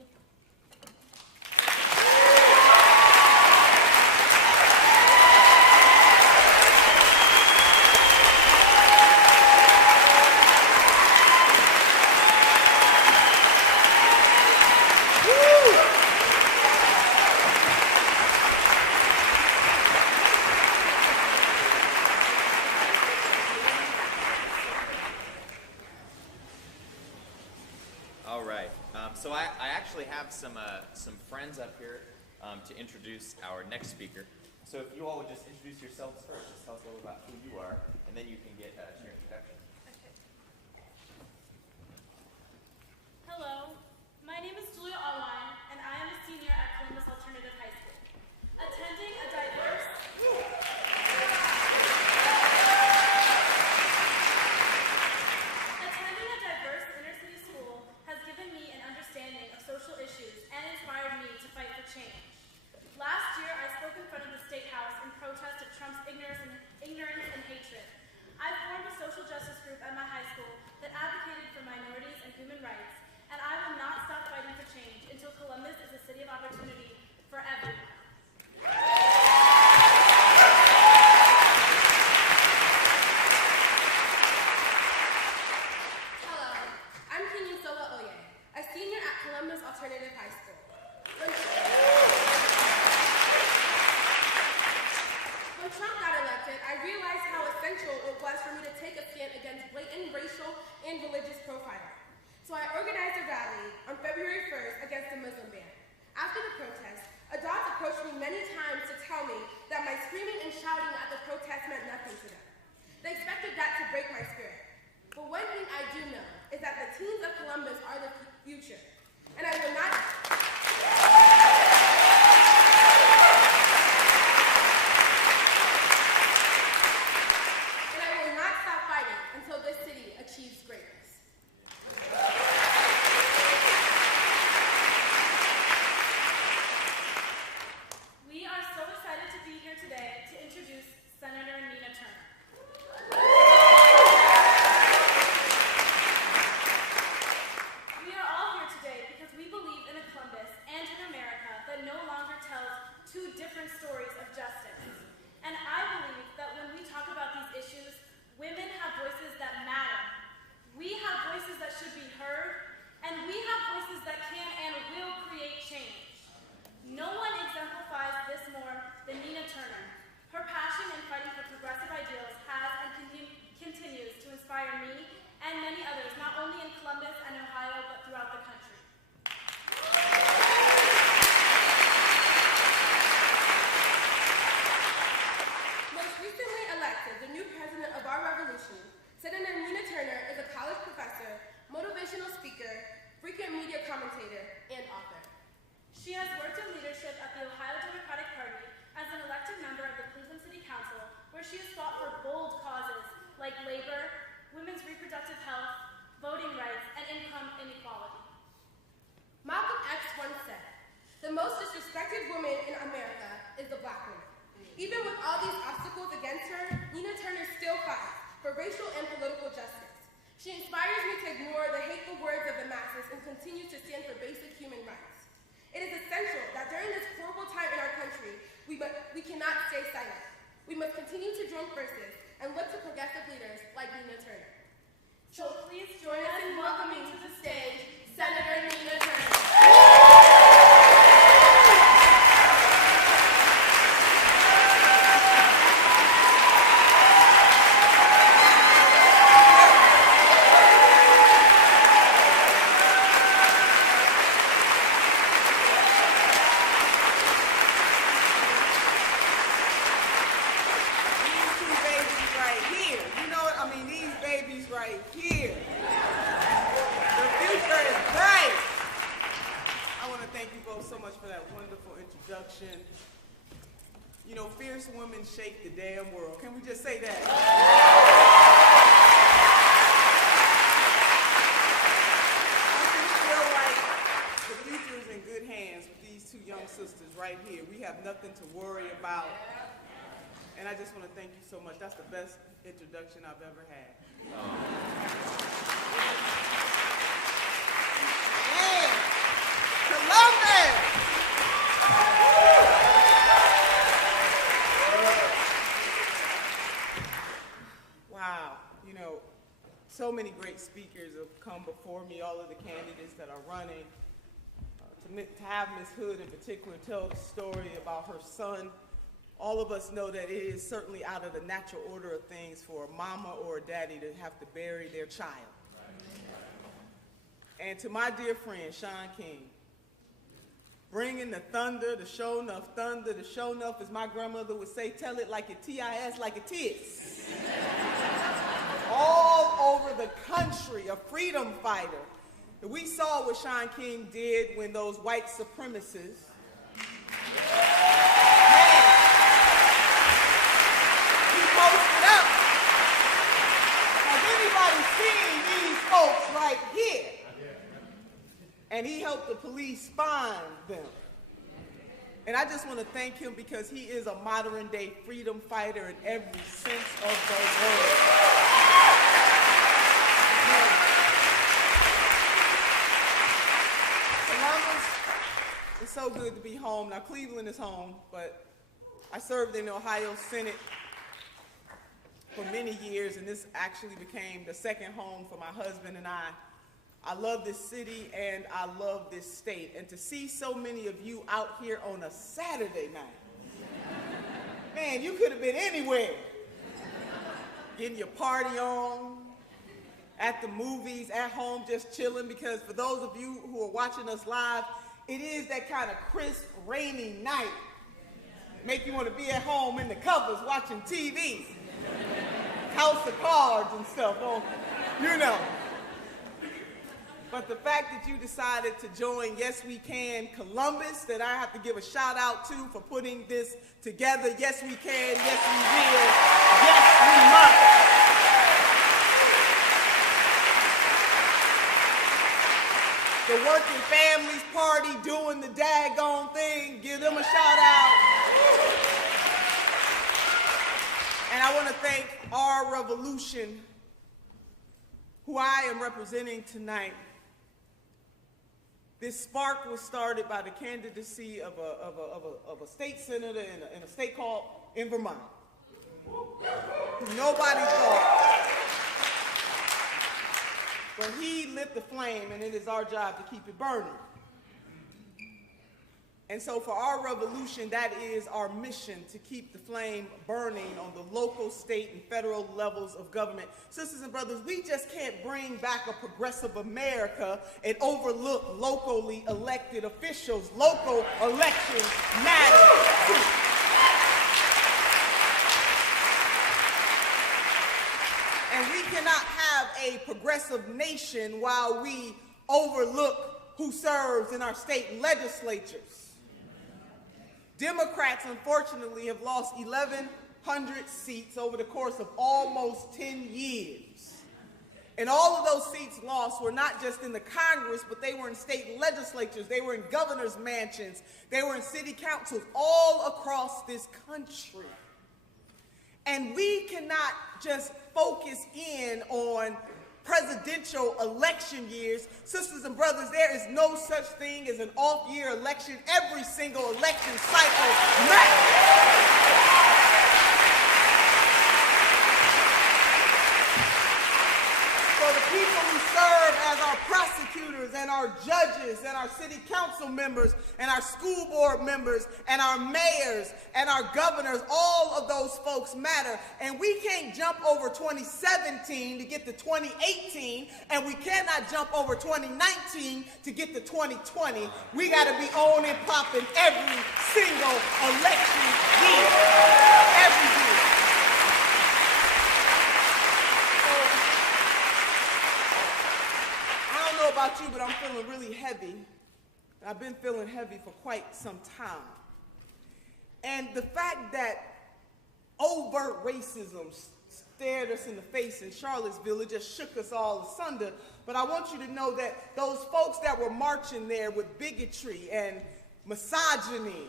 All right. So I actually have some friends up here to introduce our next speaker. So if you all would just introduce yourselves first, just tell us a little about who you are, and then you can get to your introduction. Hello, my name is Julia Allwine, and I am a senior at Columbus Alternative High School. Attending a diverse inner city school has given me an understanding of social issues and inspired me to fight for change. Last year, I spoke in front of the State House in protest of Trump's ignorance and hatred. I formed a social justice group at my high school that advocated for minorities and human rights, and I will not stop fighting for change until Columbus is a city of opportunity for everyone. Hello, I'm Kinyosola Oye, a senior at Columbus Alternative High School. When Trump got elected, I realized how essential it was for me to take a stand against blatant racial and religious profiling. So I organized a rally on February 1st against the Muslim ban. After the protest, adults approached me many times to tell me that my screaming and shouting at the protest meant nothing to them. They expected that to break my spirit. But one thing I do know is that the teens of Columbus are the future. And I will not... stop fighting until this city achieves greatness. We are so excited to be here today to introduce Senator Nina Turner. We are all here today because we believe in a Columbus and in America that no longer tells two different stories of justice. And I believe that when we talk about these issues, women have voices that matter. We have voices that should be heard, and we have voices that can and will create change. No one exemplifies this more than Nina Turner. Her passion in fighting for progressive ideals has and continues to inspire me and many others, not only in Columbus and Ohio, but throughout the country. Most recently elected, the new president of our revolution, Senator Nina Turner is a college professor, motivational speaker, frequent media commentator, and author. She has worked in leadership at the Ohio Democratic Party as an elected member of the Cleveland City Council, where she has fought for bold causes like labor, women's reproductive health, voting rights, and income inequality. Malcolm X once said, "The most disrespected woman in America is the black woman." Even with all these obstacles against her, Nina Turner still fights for racial and political justice. She inspires me to ignore the hateful words of the masses and continues to stand for basic human rights. It is essential that during this horrible time in our country, we cannot stay silent. We must continue to join forces and look to progressive leaders like Nina Turner. So please join us in welcoming to the stage, Senator Nina Turner. You know, fierce women shake the damn world. Can we just say that? I just feel like the future is in good hands with these two young sisters right here. We have nothing to worry about. And I just want to thank you so much. That's the best introduction I've ever had. Yeah. Columbus! Wow, you know, so many great speakers have come before me, all of the candidates that are running. To have Ms. Hood in particular tell the story about her son, all of us know that it is certainly out of the natural order of things for a mama or a daddy to have to bury their child. And to my dear friend, Shaun King, bringing the thunder, the show enough thunder, the show enough, as my grandmother would say, tell it like it TIS, like it is. All over the country, a freedom fighter. We saw what Shaun King did when those white supremacists posted up. Has anybody seen these folks right here? And he helped the police find them. And I just want to thank him because he is a modern day freedom fighter in every sense of the word. Columbus, it's so good to be home. Now Cleveland is home, but I served in the Ohio Senate for many years, and this actually became the second home for my husband and I. I love this city and I love this state. And to see so many of you out here on a Saturday night, man, you could have been anywhere. Getting your party on, at the movies, at home, just chilling, because for those of you who are watching us live, it is that kind of crisp, rainy night. Make you want to be at home in the covers watching TV. House of Cards and stuff, you know. But the fact that you decided to join Yes We Can Columbus, that I have to give a shout out to for putting this together. Yes we can, yes we will, yes we must. The Working Families Party doing the daggone thing, give them a shout out. And I want to thank our revolution, who I am representing tonight. This spark was started by the candidacy of a state senator in a state called in Vermont. Nobody thought. But he lit the flame, and it is our job to keep it burning. And so for our revolution, that is our mission, to keep the flame burning on the local, state, and federal levels of government. Sisters and brothers, we just can't bring back a progressive America and overlook locally elected officials. Local elections matter too. And we cannot have a progressive nation while we overlook who serves in our state legislatures. Democrats, unfortunately, have lost 1,100 seats over the course of almost 10 years. And all of those seats lost were not just in the Congress, but they were in state legislatures, they were in governor's mansions, they were in city councils all across this country. And we cannot just focus in on presidential election years. Sisters and brothers, there is no such thing as an off-year election. Every single election cycle matters. For the people who serve as our prosecutors and our judges and our city council members and our school board members and our mayors and our governors, all of those folks matter. And we can't jump over 2017 to get to 2018, and we cannot jump over 2019 to get to 2020. We got to be on and popping every single election year. Every year. About you, but I'm feeling really heavy. I've been feeling heavy for quite some time. And the fact that overt racism stared us in the face in Charlottesville, it just shook us all asunder. But I want you to know that those folks that were marching there with bigotry and misogyny,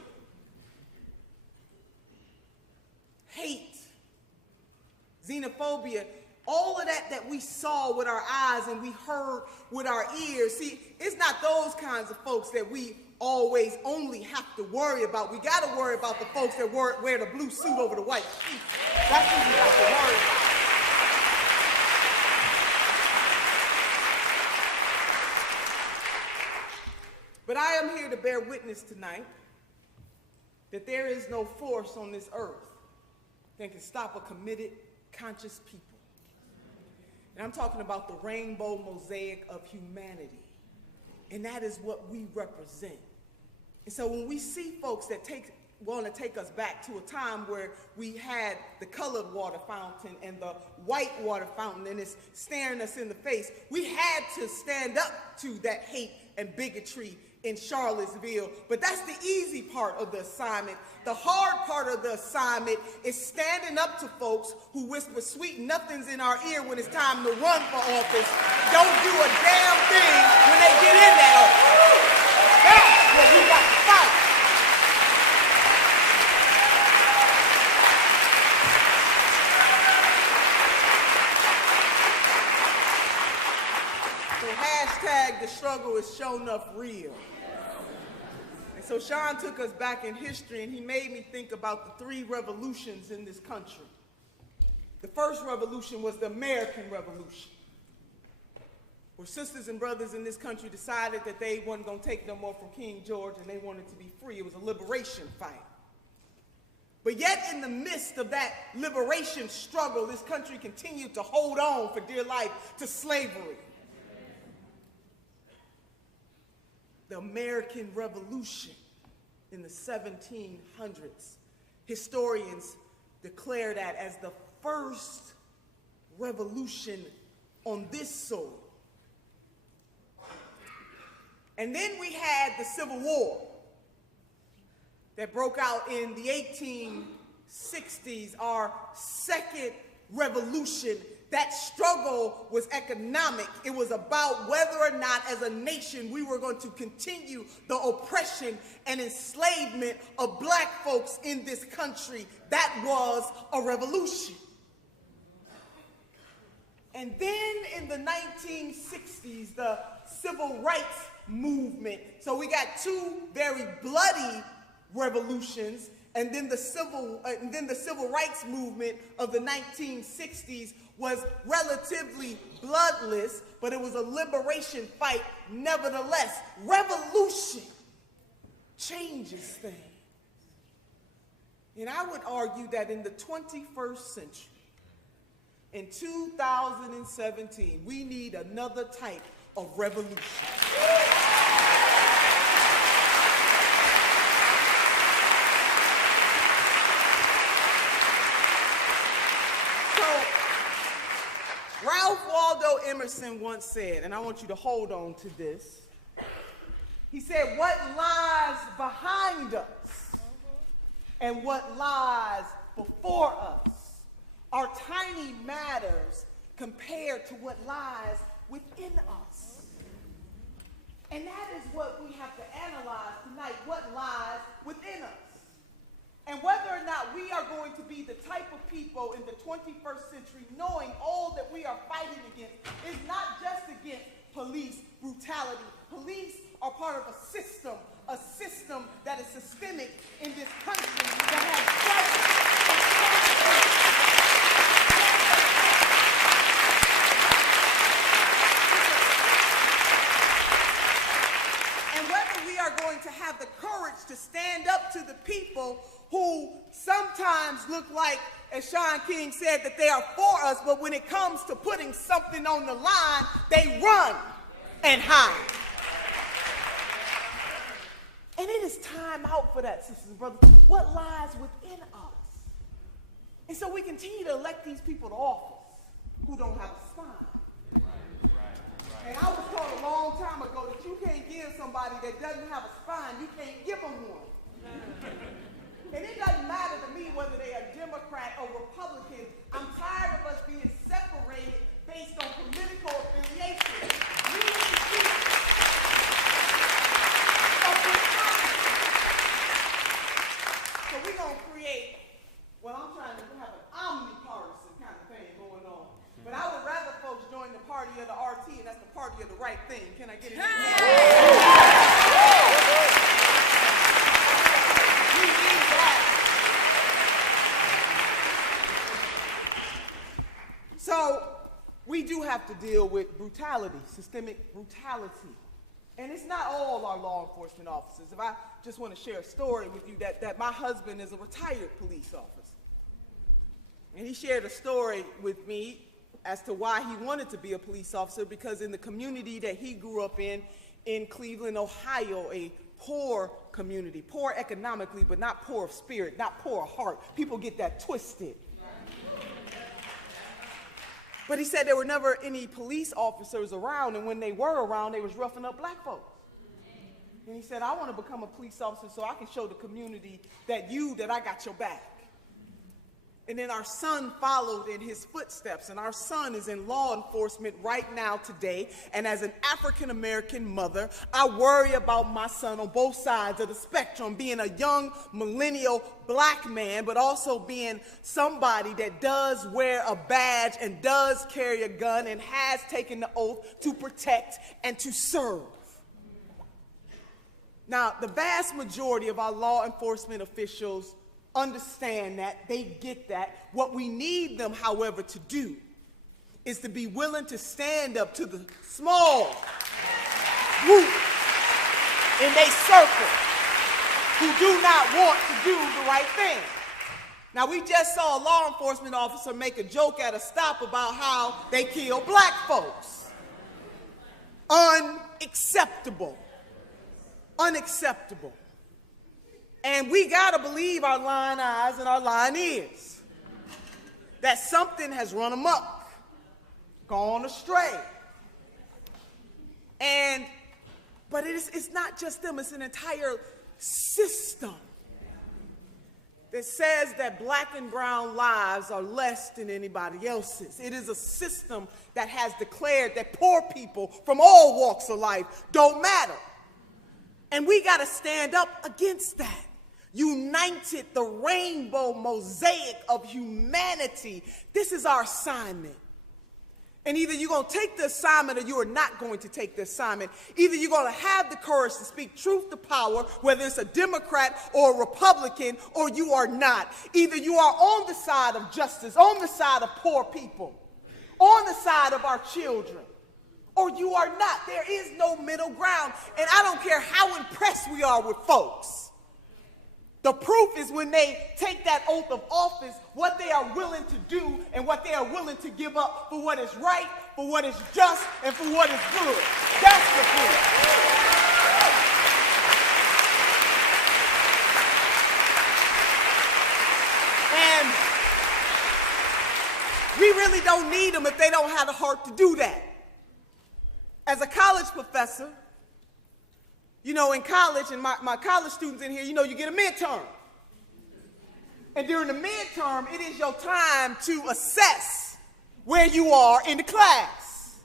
hate, xenophobia, all of that we saw with our eyes and we heard with our ears. See, it's not those kinds of folks that we always only have to worry about. We got to worry about the folks that wear the blue suit over the white sheet. That's who we got to worry about. But I am here to bear witness tonight that there is no force on this earth that can stop a committed, conscious people. And I'm talking about the rainbow mosaic of humanity. And that is what we represent. And so when we see folks that want to take us back to a time where we had the colored water fountain and the white water fountain and it's staring us in the face, we had to stand up to that hate and bigotry in Charlottesville. But that's the easy part of the assignment. The hard part of the assignment is standing up to folks who whisper sweet nothings in our ear when it's time to run for office. Don't do a damn thing when they get in that office. That's what we got to fight. So hashtag the struggle is sure enough real. And so Shaun took us back in history and he made me think about the 3 revolutions in this country. The first revolution was the American Revolution, where sisters and brothers in this country decided that they weren't going to take no more from King George and they wanted to be free. It was a liberation fight. But yet in the midst of that liberation struggle, this country continued to hold on for dear life to slavery. The American Revolution in the 1700s. Historians declare that as the first revolution on this soil. And then we had the Civil War that broke out in the 1860s, our second revolution. That struggle was economic. It was about whether or not as a nation we were going to continue the oppression and enslavement of black folks in this country. That was a revolution. And then in the 1960s, the civil rights movement. So we got 2 very bloody revolutions, and then the civil rights movement of the 1960s was relatively bloodless, but it was a liberation fight nevertheless. Revolution changes things. And I would argue that in the 21st century, in 2017, we need another type of revolution. Ralph Waldo Emerson once said, and I want you to hold on to this, he said, what lies behind us and what lies before us are tiny matters compared to what lies within us. And that is what we have to analyze tonight, what lies within us. And whether or not we are going to be the type of people in the 21st century knowing all that we are fighting against is not just against police brutality. Police are part of a system that is systemic in this country that has and whether we are going to have the courage to stand up to the people who sometimes look like, as Shaun King said, that they are for us, but when it comes to putting something on the line, they run and hide. And it is time out for that, sisters and brothers. What lies within us? And so we continue to elect these people to office who don't have a spine. And I was told a long time ago that you can't give somebody that doesn't have a spine, you can't give them one. And it doesn't matter to me whether they are Democrat or Republican. I'm tired of us being separated based on political affiliation. We need to keep a brutality. So we're going to create, well, I'm trying to have an omnipartisan kind of thing going on. But I would rather folks join the party of the RT, and that's the party of the right thing. Can I get it? We need that. So we do have to deal with brutality, systemic brutality. And it's not all our law enforcement officers. If I just want to share a story with you that my husband is a retired police officer. And he shared a story with me as to why he wanted to be a police officer, because in the community that he grew up in Cleveland, Ohio, a poor community, poor economically, but not poor of spirit, not poor of heart. People get that twisted. But he said there were never any police officers around, and when they were around, they was roughing up black folks. And he said, I want to become a police officer so I can show the community that I got your back. And then our son followed in his footsteps, and our son is in law enforcement right now today. And as an African-American mother, I worry about my son on both sides of the spectrum, being a young millennial black man, but also being somebody that does wear a badge and does carry a gun and has taken the oath to protect and to serve. Now, the vast majority of our law enforcement officials understand that, they get that. What we need them, however, to do is to be willing to stand up to the small group in their circle who do not want to do the right thing. Now, we just saw a law enforcement officer make a joke at a stop about how they kill black folks. Unacceptable. Unacceptable. And we got to believe our lying eyes and our lying ears that something has run amok, gone astray. But it's not just them, it's an entire system that says that black and brown lives are less than anybody else's. It is a system that has declared that poor people from all walks of life don't matter. And we got to stand up against that. United, the rainbow mosaic of humanity. This is our assignment. And either you're going to take the assignment or you are not going to take the assignment. Either you're going to have the courage to speak truth to power, whether it's a Democrat or a Republican, or you are not. Either you are on the side of justice, on the side of poor people, on the side of our children, or you are not. There is no middle ground. And I don't care how impressed we are with folks. The proof is when they take that oath of office, what they are willing to do and what they are willing to give up for what is right, for what is just, and for what is good. That's the proof. And we really don't need them if they don't have the heart to do that. As a college professor, you know, in college, and my college students in here, you know, you get a midterm. And during the midterm, it is your time to assess where you are in the class,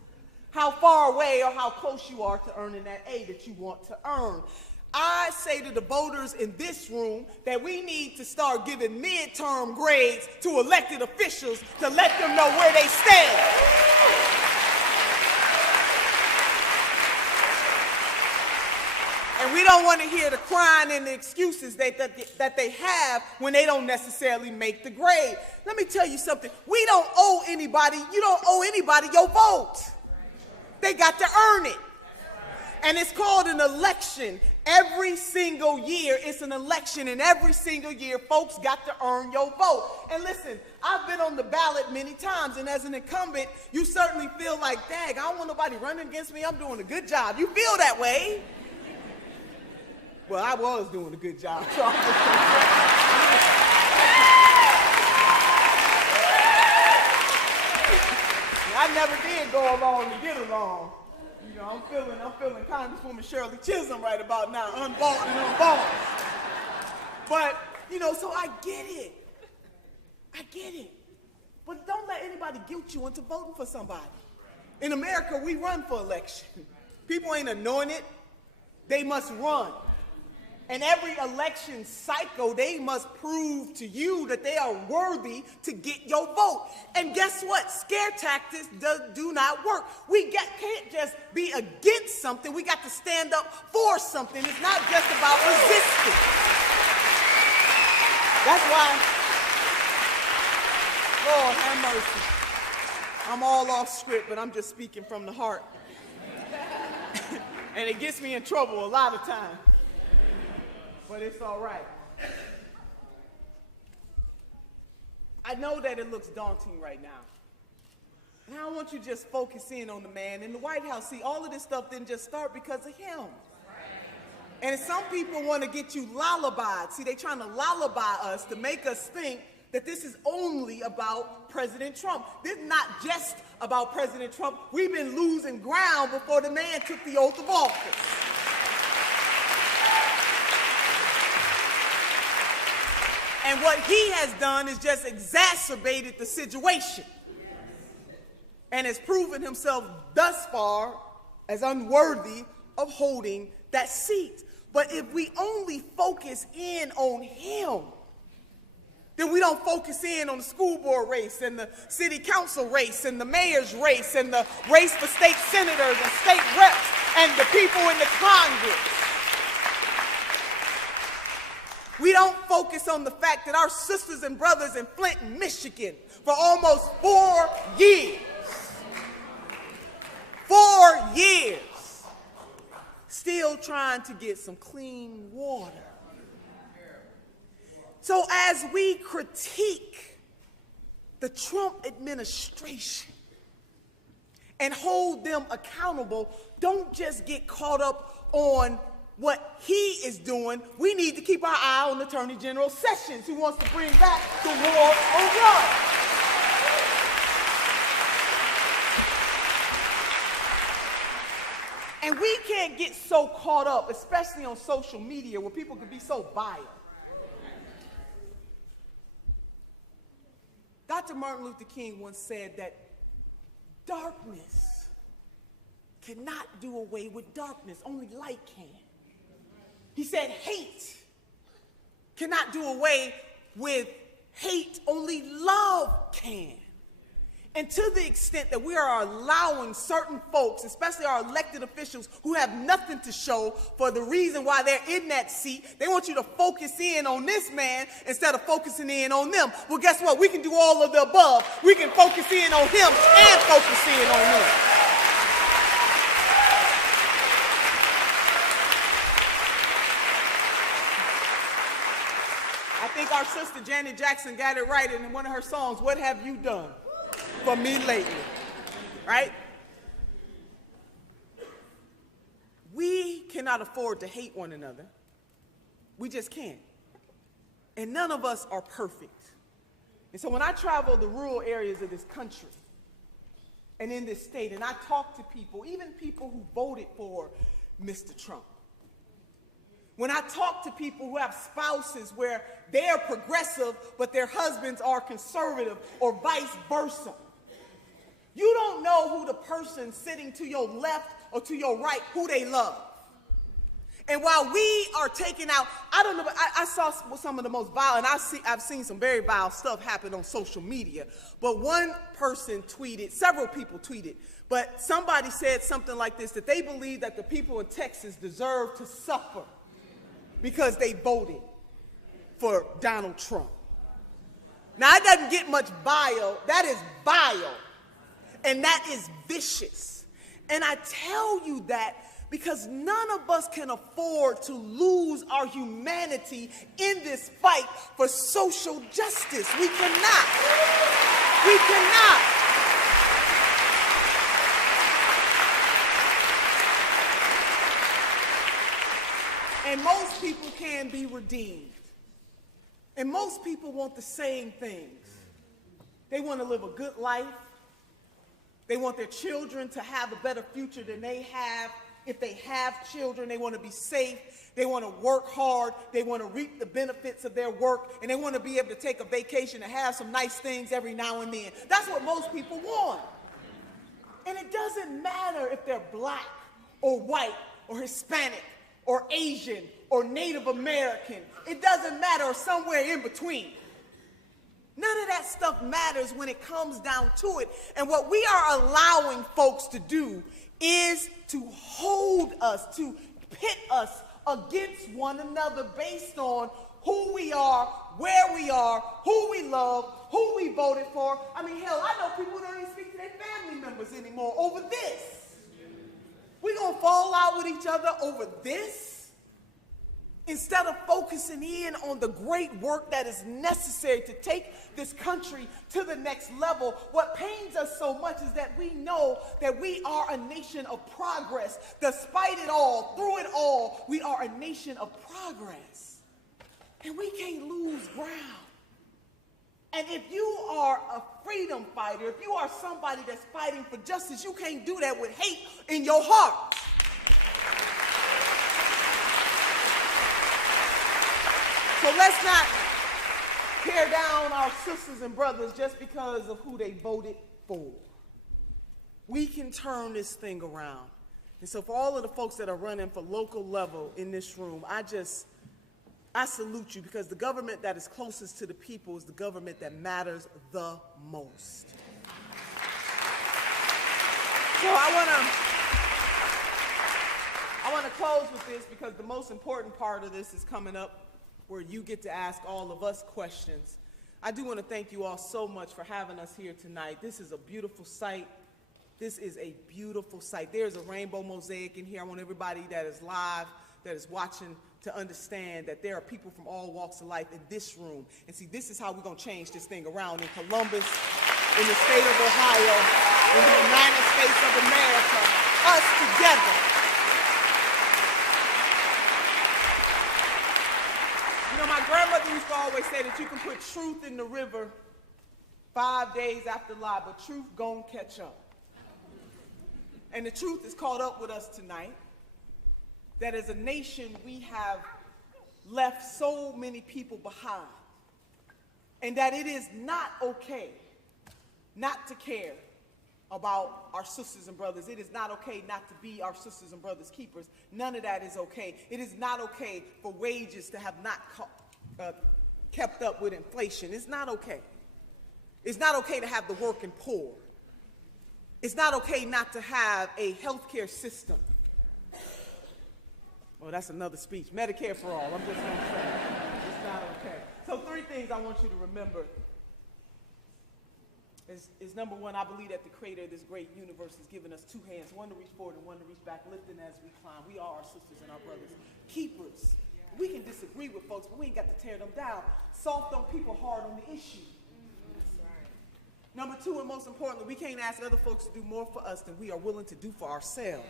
how far away or how close you are to earning that A that you want to earn. I say to the voters in this room that we need to start giving midterm grades to elected officials to let them know where they stand. And we don't want to hear the crying and the excuses that they have when they don't necessarily make the grade. Let me tell you something. We don't owe anybody, you don't owe anybody your vote. They got to earn it. And it's called an election. Every single year, it's an election, and every single year, folks got to earn your vote. And listen, I've been on the ballot many times, and as an incumbent, you certainly feel like, dang, I don't want nobody running against me. I'm doing a good job. You feel that way. Well, I was doing a good job. So I never did go along to get along. You know, I'm feeling Congresswoman Shirley Chisholm right about now, unbought and unbought. But You know, so I get it. I get it. But don't let anybody guilt you into voting for somebody. In America, we run for election. People ain't anointed. They must run. And every election cycle, they must prove to you that they are worthy to get your vote. And guess what? Scare tactics do not work. Can't just be against something. We got to stand up for something. It's not just about resisting. That's why, Lord have mercy. I'm all off script, but I'm just speaking from the heart. And it gets me in trouble a lot of times. But it's all right. I know that it looks daunting right now. And I don't want you to just focus in on the man in the White House. See, all of this stuff didn't just start because of him. And some people want to get you lullabied. See, they're trying to lullaby us to make us think that this is only about President Trump. This is not just about President Trump. We've been losing ground before the man took the oath of office. And what he has done is just exacerbated the situation and has proven himself thus far as unworthy of holding that seat. But if we only focus in on him, then we don't focus in on the school board race and the city council race and the mayor's race and the race for state senators and state reps and the people in the Congress. We don't focus on the fact that our sisters and brothers in Flint, Michigan, for almost 4 years, 4 years, still trying to get some clean water. So as we critique the Trump administration and hold them accountable, don't just get caught up on what he is doing. We need to keep our eye on Attorney General Sessions, who wants to bring back the war on drugs. And we can't get so caught up, especially on social media, where people can be so biased. Dr. Martin Luther King once said that darkness cannot do away with darkness, only light can. He said hate cannot do away with hate, only love can. And to the extent that we are allowing certain folks, especially our elected officials who have nothing to show for the reason why they're in that seat, they want you to focus in on this man instead of focusing in on them. Well, guess what? We can do all of the above. We can focus in on him and focus in on them. I think our sister Janet Jackson got it right in one of her songs, "What Have You Done For Me Lately?" Right? We cannot afford to hate one another. We just can't. And none of us are perfect. And so when I travel the rural areas of this country and in this state, and I talk to people, even people who voted for Mr. Trump, when I talk to people who have spouses where they're progressive but their husbands are conservative or vice versa, you don't know who the person sitting to your left or to your right, who they love. And while we are taking out, I don't know, I saw some of the most vile, and I've seen some very vile stuff happen on social media. But one person tweeted, several people tweeted, but somebody said something like this, that they believe that the people in Texas deserve to suffer because they voted for Donald Trump. Now, that doesn't get much vile. That is vile. And that is vicious. And I tell you that because none of us can afford to lose our humanity in this fight for social justice. We cannot. We cannot. And most people can be redeemed. And most people want the same things. They want to live a good life. They want their children to have a better future than they have. if they have children, they want to be safe, they want to work hard, they want to reap the benefits of their work, and they want to be able to take a vacation and have some nice things every now and then. That's what most people want. And it doesn't matter if they're black or white or Hispanic or Asian or Native American. It doesn't matter, or somewhere in between. None of that stuff matters when it comes down to it. And what we are allowing folks to do is to hold us, to pit us against one another based on who we are, where we are, who we love, who we voted for. I mean, hell, I know people who don't even speak to their family members anymore over this. We're going to fall out with each other over this? Instead of focusing in on the great work that is necessary to take this country to the next level, what pains us so much is that we know that we are a nation of progress. Despite it all, through it all, we are a nation of progress. And we can't lose ground. And if you are a freedom fighter, if you are somebody that's fighting for justice, you can't do that with hate in your heart. So let's not tear down our sisters and brothers just because of who they voted for. We can turn this thing around. And so for all of the folks that are running for local level in this room, I salute you, because the government that is closest to the people is the government that matters the most. So I want to close with this, because the most important part of this is coming up, where you get to ask all of us questions. I do want to thank you all so much for having us here tonight. This is a beautiful sight. This is a beautiful sight. There's a rainbow mosaic in here. I want everybody that is live, that is watching, to understand that there are people from all walks of life in this room. And see, this is how we're going to change this thing around in Columbus, in the state of Ohio, in the United States of America, us together. You know, my grandmother used to always say that you can put truth in the river 5 days after lie, but truth gon' catch up. And the truth is caught up with us tonight, that as a nation we have left so many people behind, and that it is not okay not to care about our sisters and brothers. It is not okay not to be our sisters and brothers' keepers. None of that is okay. It is not okay for wages to have not kept up with inflation. It's not okay. It's not okay to have the working poor. It's not okay not to have a healthcare system. Well, that's another speech. Medicare for all, I'm just going to say. It's not okay. So 3 things I want you to remember. Is number one, I believe that the creator of this great universe has given us 2 hands, one to reach forward and one to reach back, lifting as we climb. We are our sisters and our brothers, keepers. We can disagree with folks, but we ain't got to tear them down. Soft on people, hard on the issue. That's right. Number 2, and most importantly, we can't ask other folks to do more for us than we are willing to do for ourselves.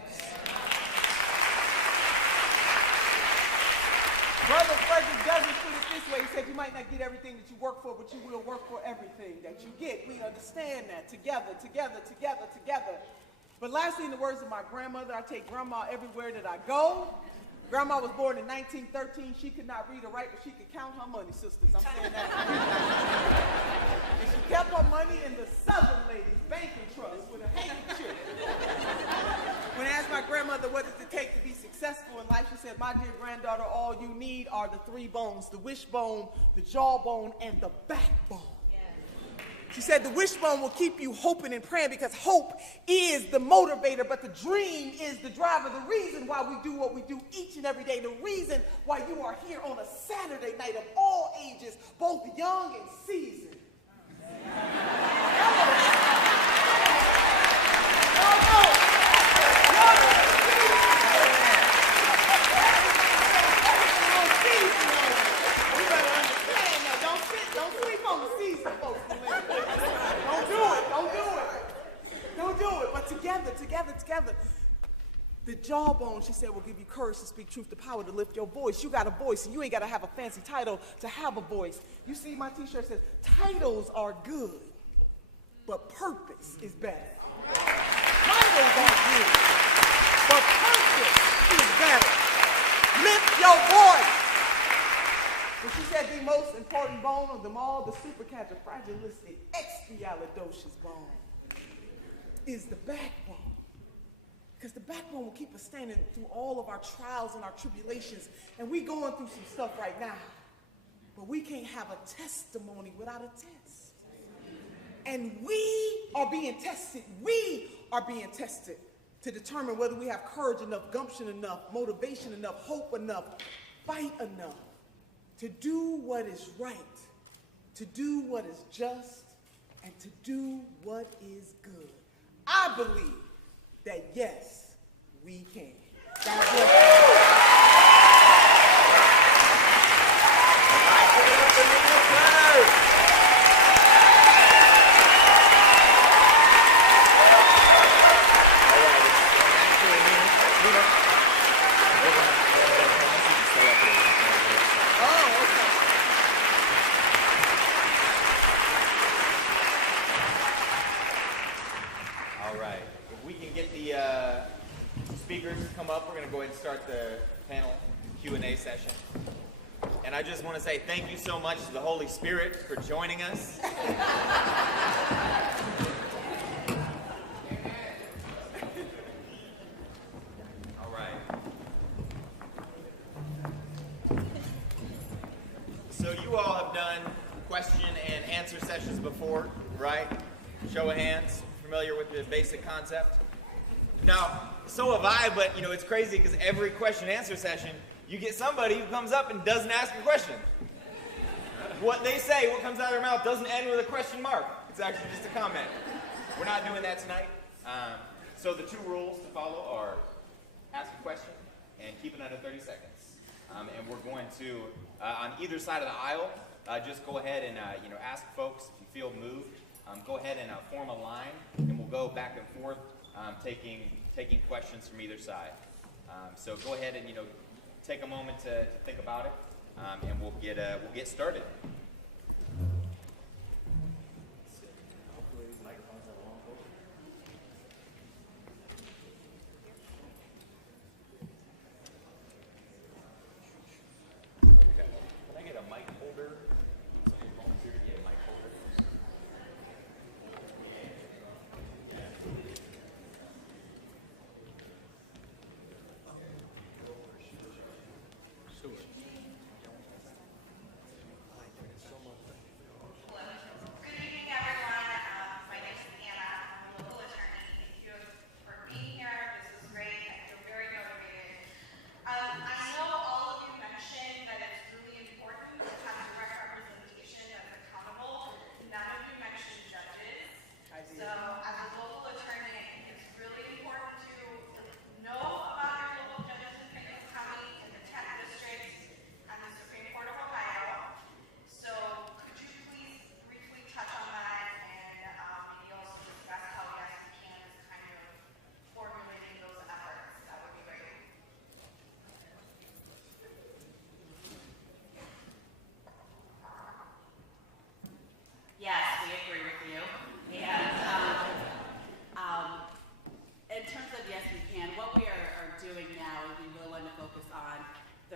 Brother Frederick Douglass put it this way. He said, you might not get everything that you work for, but you will work for everything that you get. We understand that together, together, together, together. But lastly, in the words of my grandmother, I take grandma everywhere that I go. Grandma was born in 1913. She could not read or write, but she could count her money, sisters. I'm saying that. And she kept her money in the Southern Ladies Banking Trust with a handkerchief. When I asked my grandmother what does it take to be successful in life, she said, my dear granddaughter, all you need are the 3 bones, the wishbone, the jawbone, and the backbone. She said the wishbone will keep you hoping and praying, because hope is the motivator, but the dream is the driver. The reason why we do what we do each and every day, the reason why you are here on a Saturday night of all ages, both young and seasoned. Together. The jawbone, she said, will give you courage to speak truth, the power to lift your voice. You got a voice, and you ain't got to have a fancy title to have a voice. You see, my t-shirt says, titles are good, but purpose is better. Titles are good, but purpose your voice. But she said the most important bone of them all, the supercalifragilisticexpialidocious bone, is the backbone. Because the backbone will keep us standing through all of our trials and our tribulations. And we going through some stuff right now. But we can't have a testimony without a test. And we are being tested. We are being tested to determine whether we have courage enough, gumption enough, motivation enough, hope enough, fight enough to do what is right, to do what is just, and to do what is good. I believe that yes, we can. God bless you. Start the panel Q&A session. And I just want to say thank you so much to the Holy Spirit for joining us. All right. So you all have done question and answer sessions before, right? Show of hands, familiar with the basic concept? Now, so have I, but it's crazy because every question and answer session, you get somebody who comes up and doesn't ask a question. What they say, what comes out of their mouth, doesn't end with a question mark. It's actually just a comment. We're not doing that tonight. So the two rules to follow are ask a question and keep it under 30 seconds. And we're going to, on either side of the aisle, just go ahead and ask folks if you feel moved. Go ahead and form a line, and we'll go back and forth. Taking questions from either side. So go ahead and take a moment to think about it, and we'll get started. Okay. Can I get a mic holder? Somebody volunteer to get a mic holder.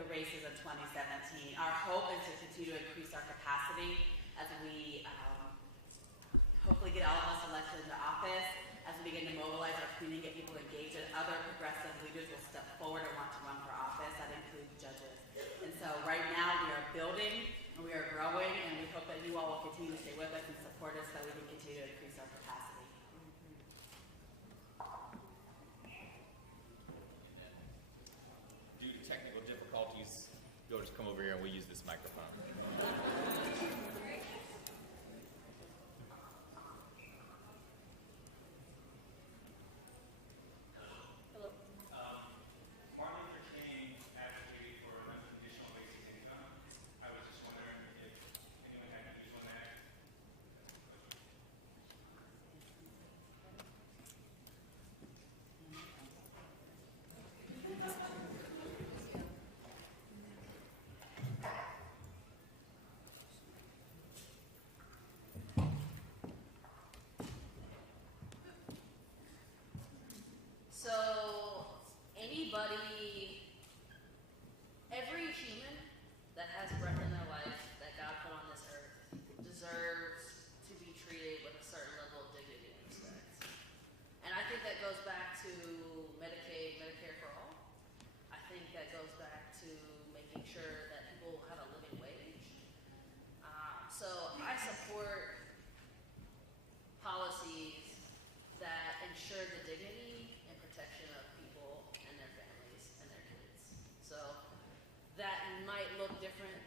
Races of 2017. Our hope is to continue to increase our capacity as we hopefully get all of us elected into office, as we begin to mobilize our community, get people engaged, and other progressive leaders will step forward and want to run for office. That includes judges. And so right now we are building and we are growing, and we hope that you all will continue to stay with us and support us so we can continue to increase our capacity. Due to technical difficulties, you'll just come over here and we'll use this microphone. Hello. Martin Luther King advocated for unconditional basic income. I was just wondering if anyone had views on that. to making sure that people have a living wage. So I support policies that ensure the dignity and protection of people and their families and their kids. So that might look different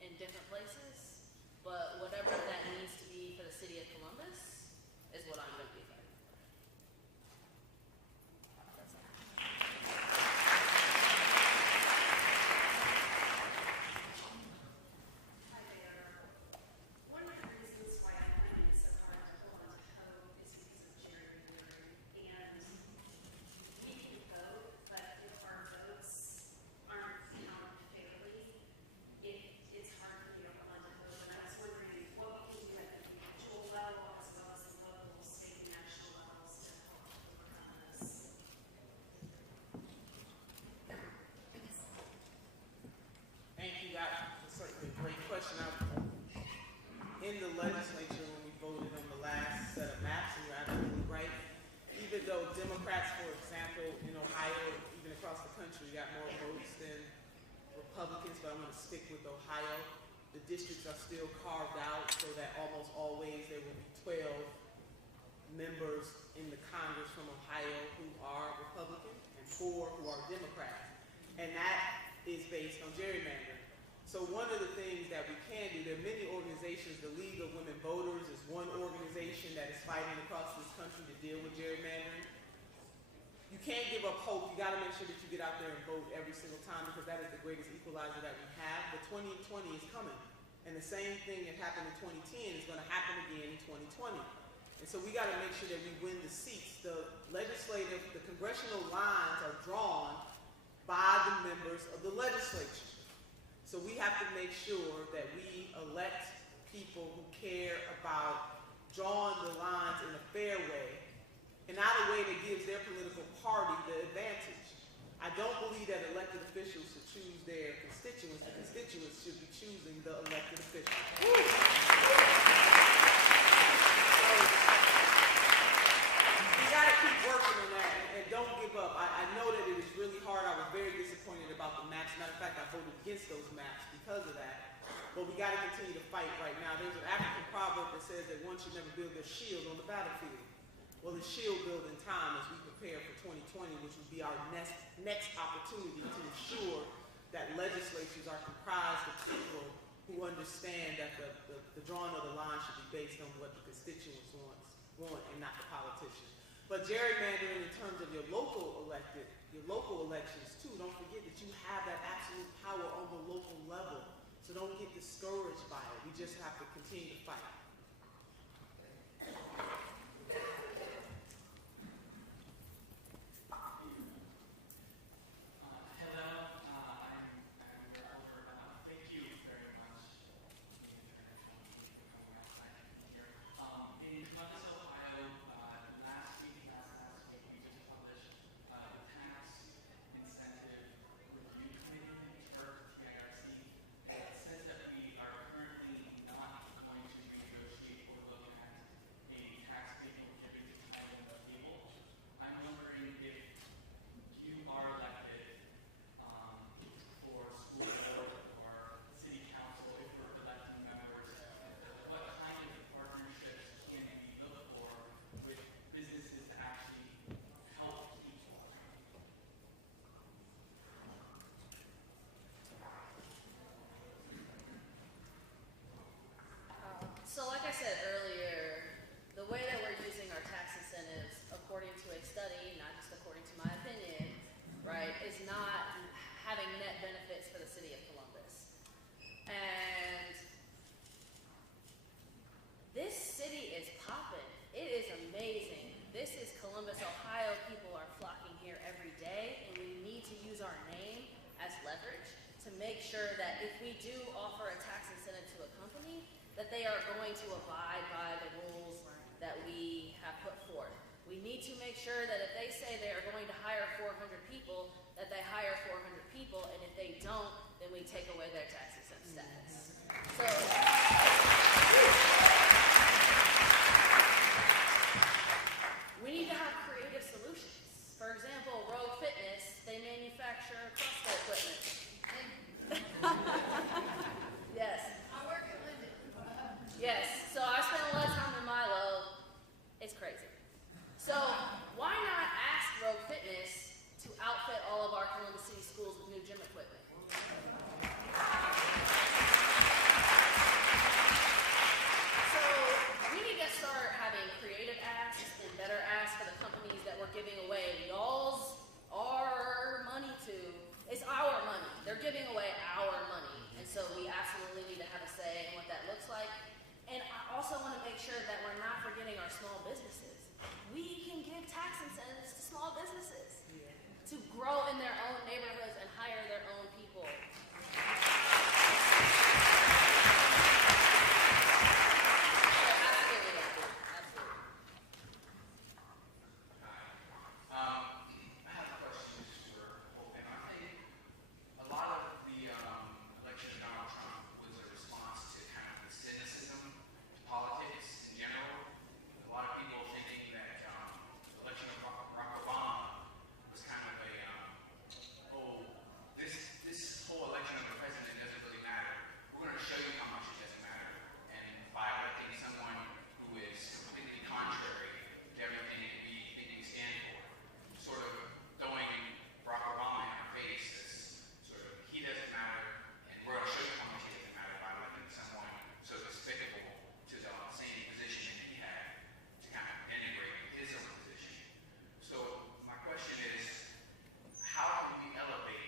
in different places, but whatever that needs to be for the city of Columbus is what I'm going to be fighting for. Hi there. One of the reasons why I'm finding it so hard to hold on to hope is because of gerrymandering. And we can vote, but if our votes aren't counted fairly, it's hard for me to hold on to hope. And I was wondering what we can do at the individual level as well as the local, state, and national levels to help overcome this. Thank you, that's certainly a great question. In the legislature, when we voted on the last set of maps, and you're absolutely right, even though Democrats, for example, in Ohio, even across the country, got more votes than Republicans, but I'm going to stick with Ohio. The districts are still carved out so that almost always there will be 12 members in the Congress from Ohio who are Republican and 4 who are Democrat. And that is based on gerrymandering. So one of the things that we can do, there are many organizations, the League of Women Voters is one organization that is fighting across this country to deal with gerrymandering. You can't give up hope. You got to make sure that you get out there and vote every single time because that is the greatest equalizer that we have. But 2020 is coming. And the same thing that happened in 2010 is going to happen again in 2020. And so we got to make sure that we win the seats. The congressional lines are drawn by the members of the legislature. So we have to make sure that we elect people who care about drawing the lines in a fair way and not a way that gives their political party the advantage. I don't believe that elected officials should choose their constituents. The constituents should be choosing the elected officials. So, we got to keep working on that and don't give up. I know that it is really hard. I was very disappointed about the maps. Matter of fact, I voted against those maps because of that. But we got to continue to fight right now. There's an African proverb that says that one should never build their shield on the battlefield. Well, the shield building time as we prepare for 2020, which will be our next opportunity to ensure that legislatures are comprised of people who understand that the drawing of the line should be based on what the constituents want and not the politicians. But gerrymandering in terms of your local elections too, don't forget that you have that absolute power on the local level. So don't get discouraged by it. We just have to continue to fight. Hello, I'm your elder. Thank you very much. In Columbus, Ohio, last week, we just published the Tax Incentive Review Committee, or TIRC. It says that we are currently not going to renegotiate or look at a tax vehicle given to Thailand cable. I'm wondering if you are elected for school board or city council, if we're electing members, what kind of partnerships can we look for with businesses to actually help people? So like I said earlier, the way that we're using our tax incentives, according to a study, not just according to my opinion, right, is not having net benefits for the city of Columbus. And this city is popping. It is amazing. This is Columbus, Ohio. People are flocking here every day, and we need to use our name as leverage to make sure that if we do offer a tax incentive to a company, that they are going to abide by the rules that we have put forth. We need to make sure that if they say they are going to hire 400 people, that they hire 400 people, and if they don't, then we take away their tax exempt status. So, we need to have creative solutions. For example, Rogue Fitness, they manufacture CrossFit equipment. our small businesses. We can give tax incentives to small businesses to grow in their own neighborhoods and hire their own people. Absolutely, absolutely. I have a question for Hope, and I think a lot of the election of Donald Trump was a response to kind of the cynicism to politics in general. A lot of people thinking that the election of Barack Obama was kind of a, this whole election of a president doesn't really matter. We're going to show you how much it doesn't matter. And by electing someone who is completely contrary to everything that we think we stand for, sort of throwing Barack Obama in our face as sort of, he doesn't matter, and we're going to show you how much he doesn't matter by electing someone so despicable to the same position that he had to kind of denigrate his own position. So my question is, how can we elevate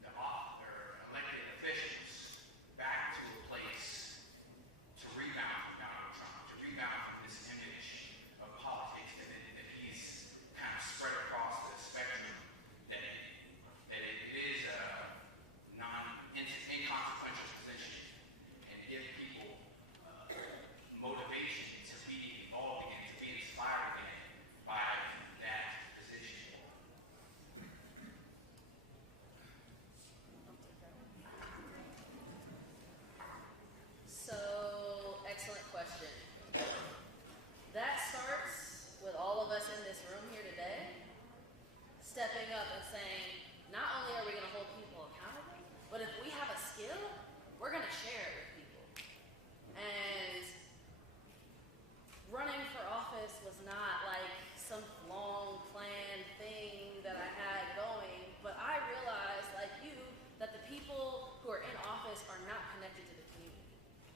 the elected officials back to a place to rebound from Donald Trump, to rebound from this image of politics that he's kind of spread across the spectrum, that it is a inconsequential position, and give people motivation to be involved again, to be inspired again by that position? So, excellent question. That starts with all of us in this room here today stepping up and saying, not only are we going to hold people accountable, but if we have a skill, we're going to share it with people. And running for office was not like some long planned thing that I had going, but I realized, like you, that the people who are in office are not connected to the community.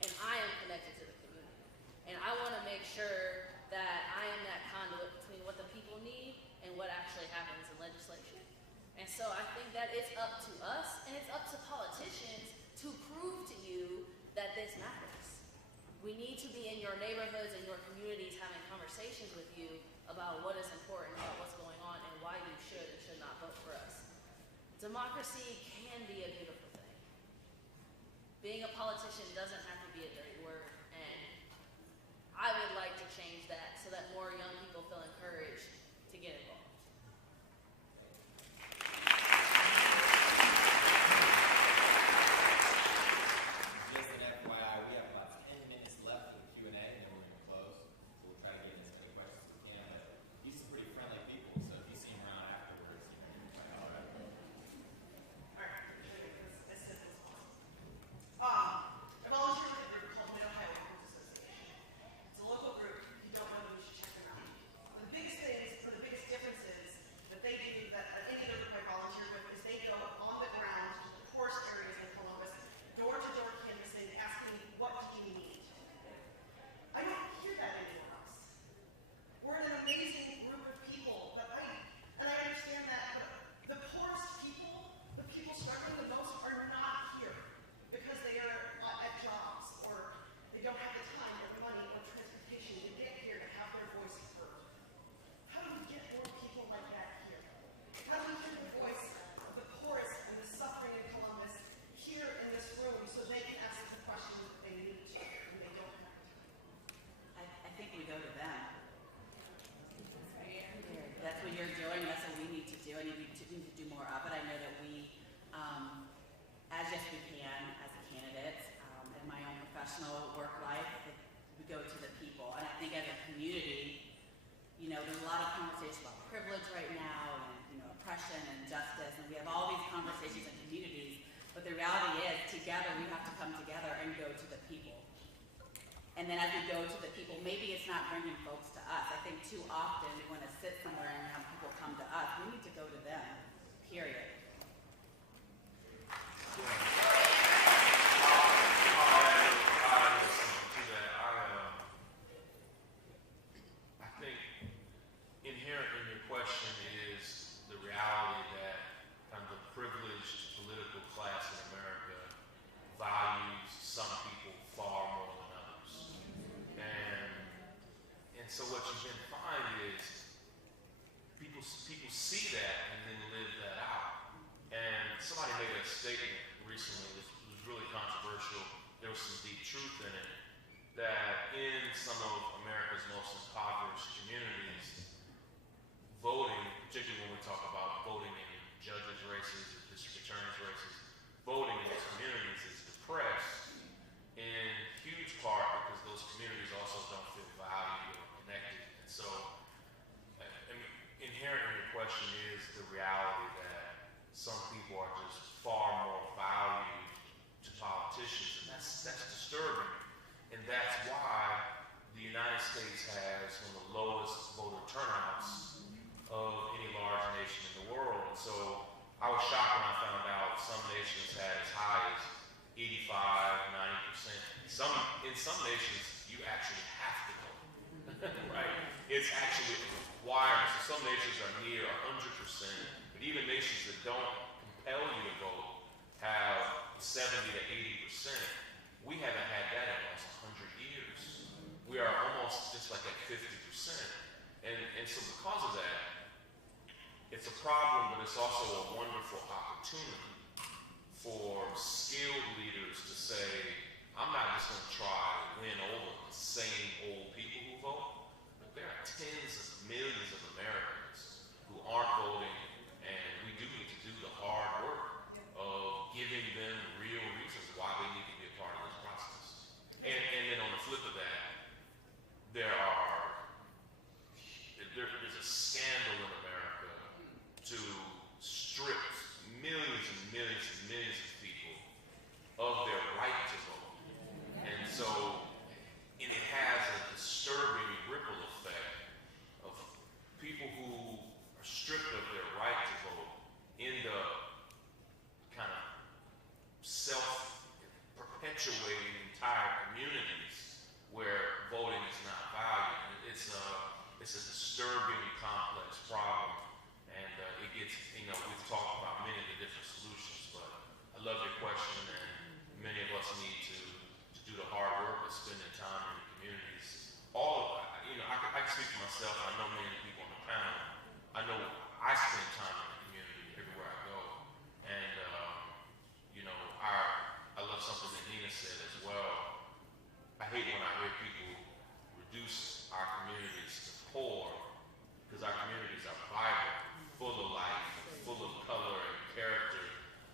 And I am connected to the community. And I want to make sure that I am that conduit between what the people need and what actually happens in legislation. And so I think that it's up to us and it's up to politicians to prove to you that this matters. We need to be in your neighborhoods and your communities having conversations with you about what is important, about what's going on, and why you should and should not vote for us. Democracy can be a beautiful thing. Being a politician doesn't have to be a dirty word, and I would like to change that so that more young people feel encouraged to get involved. Just an FYI, we have about 10 minutes left for the Q&A, and then we're going to close. So we'll try to get in as many questions as we can. But these are pretty friendly people, so if you see them around afterwards, you know, you're like, all right. I volunteer with a group called Mid-Ohio Workers Association. It's a local group. If you don't know them, you should check them out. The biggest things, or the biggest differences that they do that any other group I volunteer with is they go on the ground to the poorest areas in Columbus, door-to-door canvassing, asking, what do you need? I don't hear that anywhere else. We're an amazing group of people, but I understand that, but the poorest people, the people struggling the most, are not here because they are at jobs or they don't have the time or the money or transportation to get here to have their voice heard. How do we get more people like that here? How do we hear the voice of the poorest and the suffering in Columbus here in this room so they can ask the questions that they need to and they don't have time? I think we go to them. That's what you're doing. That's what we need to do. And we need to do more of it. I know that we, as yes we can, as candidates, in my own professional work life, we go to the people. And I think as a community, you know, there's a lot of conversations about privilege right now, and you know, oppression and justice, and we have all these conversations in communities. But the reality is, together we have to come together and go to the people. And then as we go to the people, maybe it's not bringing folks to us. I think too often we want to sit somewhere and have people come to us. We need to go to them, period. I think inherent in your question is the reality that kind of the privileged political class in America values some people far more than others. And see that and then live that out. And somebody made a statement recently that was really controversial. There was some deep truth in it, that in some of America's most impoverished communities, voting, particularly when we talk about voting in judges' races or district attorneys' races, voting in those communities is depressed in huge part because those communities also don't feel valued or connected. And so, inherent in your question is the reality that some people are just far more valued to politicians, and that's disturbing. And that's why the United States has one of the lowest voter turnouts of any large nation in the world. And so I was shocked when I found out some nations had as high as 85, 90%. In some nations, you actually have to vote, right? It's actually a requirement. So some nations are near 100%, but even nations that don't compel you to vote have 70 to 80%. We haven't had that in almost 100 years. We are almost just like at 50%. And so because of that, it's a problem, but it's also a wonderful opportunity for skilled leaders to say, I'm not just going to try to win over the same old people who vote, but there are tens of millions of Americans who aren't voting, and we do need to do the hard work of giving them real reasons why they need to be a part of this process. And then on the flip of that, there's a scandal in America to strip millions and millions and millions of people of their right to vote. And so, and it has a disturbing ripple effect of people who are stripped of their right to vote end up kind of self-perpetuating entire communities where voting is not valued. It's a disturbing, complex problem, and it gets, we've talked about many of the different solutions, but I love your question, and many of us need to do the hard work of spending time in the communities. I can speak for myself, and I know many of the people on the panel. I know I spend time in the community everywhere I go, and I love something that Nina said as well. I hate when I hear people reduce our communities to poor, because our communities are vibrant, full of life, full of color and character.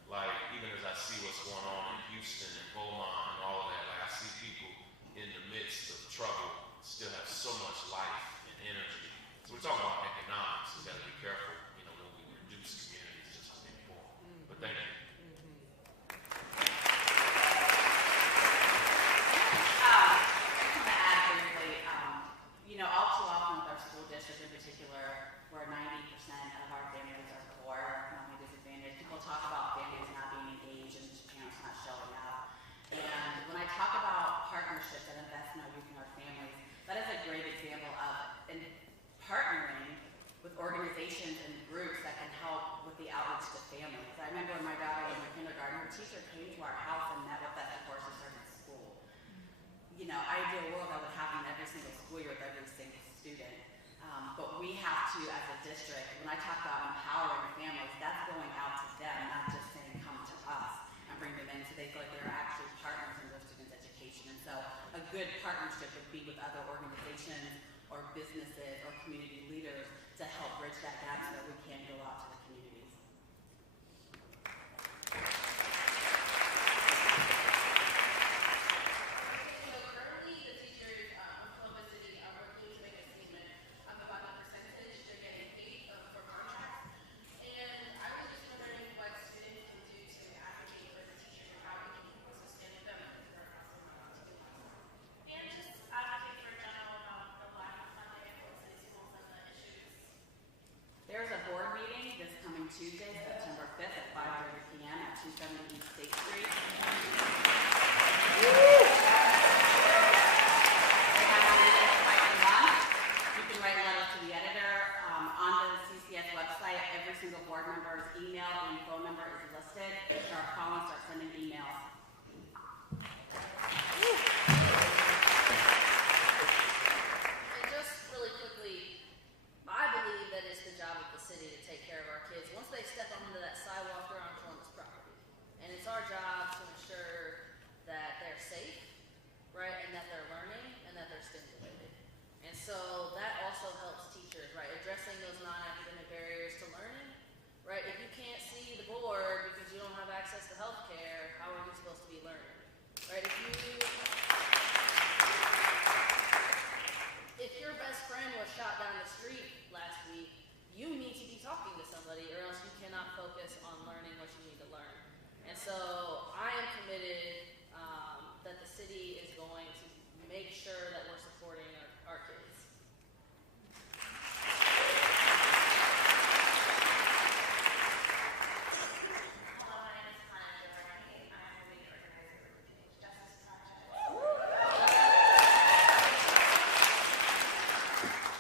Like, even as I see what's going on in Houston and Beaumont and all of that, like I see people in the midst of trouble still have so much life and energy. So we're talking about economics. We've got to be careful, when we reduce communities just to being poor. But thank you. All too often with our school district in particular, where 90% of our families are poor, economically disadvantaged, people talk about families not being engaged and parents not showing up. And when I talk about partnerships that invest in our youth and our families, that is a great example of partnering with organizations and groups that can help with the outreach to families. I remember when my daughter was in kindergarten, her teacher came to our house and met with us before she started school. Ideal world that would happen every single school year with every single student. But we have to, as a district, when I talk about empowering families, that's going out to them, not just saying come to us and bring them in so they feel like they're actually partners in their students' education. And so a good partnership would be with other organizations or businesses or community leaders to help bridge that gap so that we can go out to the communities. addressing those non-academic barriers to learning, right? If you can't see the board because you don't have access to healthcare, how are you supposed to be learning, right? If your best friend was shot down the street last week, you need to be talking to somebody, or else you cannot focus on learning what you need to learn. And so I am committed that the city is going to make sure that we're supporting our kids. Hello, my name is Adrienne. I'm the lead organizer of the Justice Project.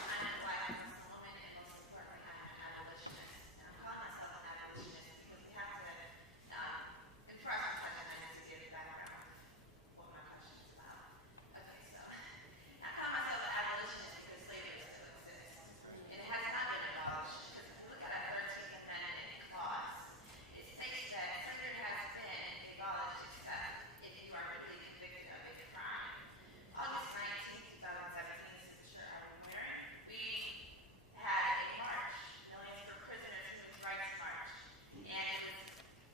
I'm a Black woman, and most importantly, I'm an abolitionist. And I'm calling myself an abolitionist because we have to, before I can touch on it, I need to give background what my question is about. Okay, so I call myself an abolitionist because slavery still exists. And it has not been abolished, because if we look at our 13th Amendment clause, it states that slavery has been abolished except if you are really convicted of a crime. August 19, 2017, is the shirt I was wearing, we had a march, Millions for Prisoners Human Rights March. And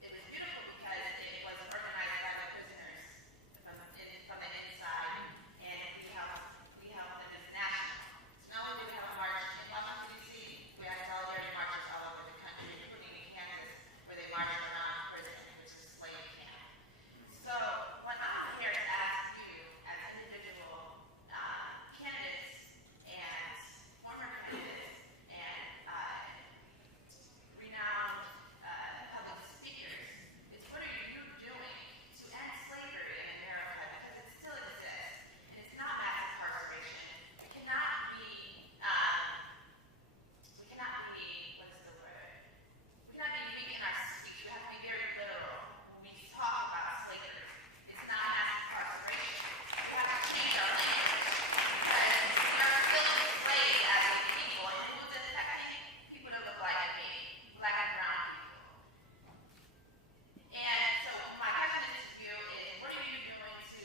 it was beautiful because it was organized by the prisoners from the inside, and we helped them as national. So not only do we have a march in Washington, D.C., we have solidarity marches all over the country, including in Kansas, where they marched around the prison, which is a slave camp. So what I'm here to ask you as individual candidates and former candidates and renowned public speakers is, what are you doing to end slavery in America, because it still exists, and it's not mass incarceration. We cannot be, what is the word? We cannot be weak in our speech. We have to be very literal when we talk about slavery. It's not mass incarceration. We have to change our language, because we are still enslaved as a people, and who's affecting? People that look like me, Black and brown people. And so my question to you is, what are you doing to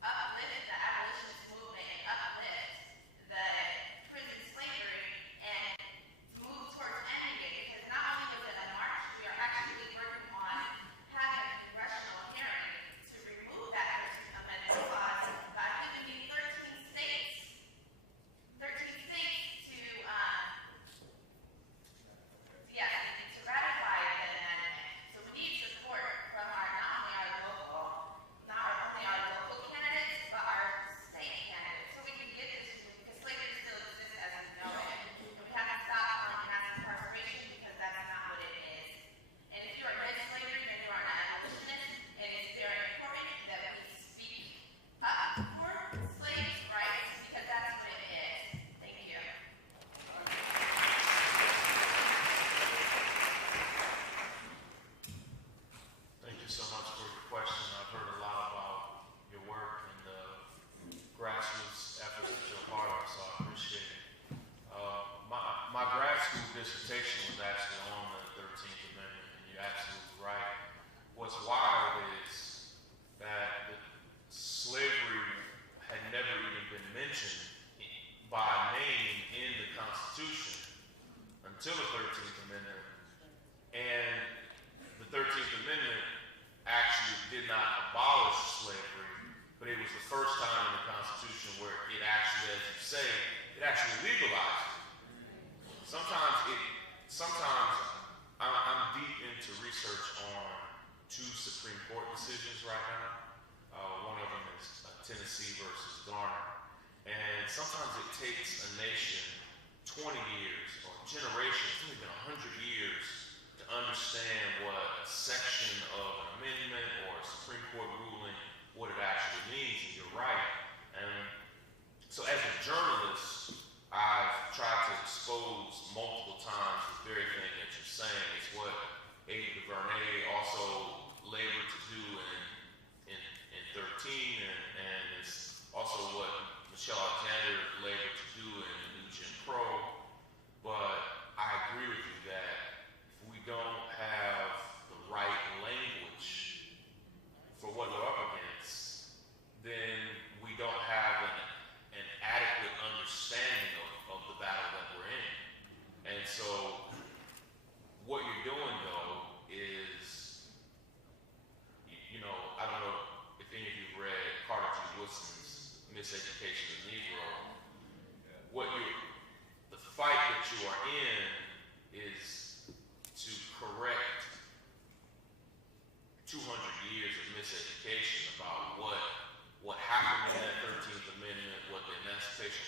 uplift the abolitionist movement and uplift the prison slavery and move towards ending it? Because not only was it a march, we are actually working on having a congressional hearing to remove that 13th Amendment clause. But I think we need 13 states to ratify the amendment. So we need support from not only our local candidates, but our state candidates, so we can get this moved, because slavery still exists as we know it. And we have to stop mass incarceration, because that's not what it is. And if you are against slavery, then you are an abolitionist, and it's very important that we speak up for slaves' rights, because that's what it is. Thank you. Thank you so much for your question. I've heard a lot about your work and the grassroots efforts that you're a part of, so I appreciate it. My grad school dissertation was actually on the 13th Amendment, and you're absolutely right. What's wild is that slavery had never even been mentioned by name in the Constitution until the 13th Amendment. And the 13th Amendment actually did not abolish slavery, but it was the first time in the Constitution where it actually, as you say, it actually legalized it. Sometimes I'm deep into research on two Supreme Court decisions right now. One of them is Tennessee versus Garner. And sometimes it takes a nation 20 years or generations, it's only been 100 years, to understand what a section of an amendment or a Supreme Court ruling, what it actually means. And you're right. And so as a journalist, I've tried to expose multiple times the very thing that you're saying. It's what Ava DuVernay also labored to do in 13, and it's also what Michelle Alexander labored to do in the new Jim Crow. But I agree with you that if we don't have the right language for what we're up against, then we don't have an adequate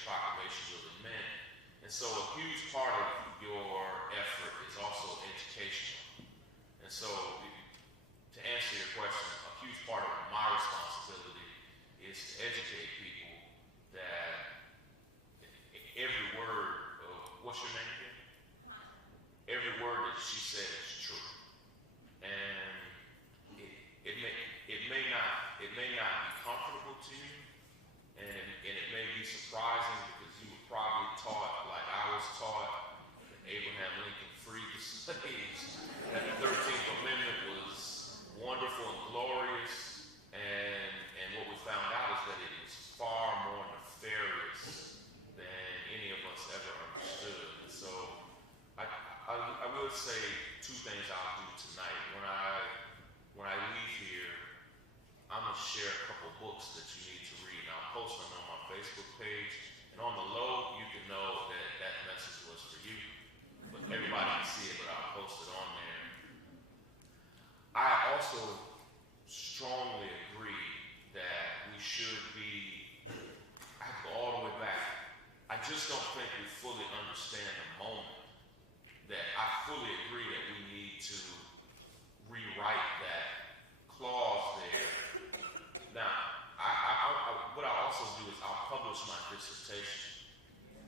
proclamation really meant. And so a huge part of your effort is also educational. And so to answer your question, a huge part of my responsibility is to educate people that every word of, what's your name again? Every word that she said is true. And it may not be comfortable to you, and it may be surprising because you were probably taught, like I was taught, that Abraham Lincoln freed the slaves, that the 13th Amendment was wonderful and glorious, and what we found out is that it was far more nefarious than any of us ever understood. And so I will say two things I'll do tonight. When I leave here, I'm going to share a couple books that you need to read. And I'll post them on my Facebook page. And on the low, you can know that that message was for you. But everybody can see it, but I'll post it on there. I also strongly agree that we should be, I have to go all the way back. I just don't think we fully understand the moment. That I fully agree that we need to rewrite that clause there. Now, what I'll also do is I'll publish my dissertation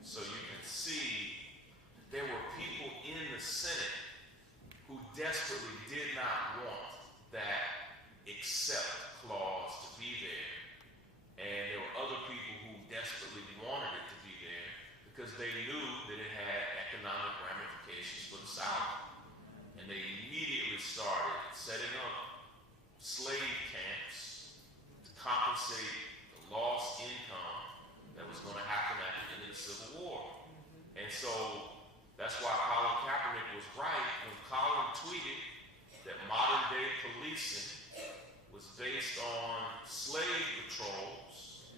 so you can see there were people in the Senate who desperately did not want that accept clause to be there. And there were other people who desperately wanted it to be there because they knew that it had economic ramifications for the South. And they immediately started setting up slave camps to compensate the lost income that was going to happen at the end of the Civil War. And so that's why Colin Kaepernick was right when Colin tweeted that modern day policing was based on slave patrols.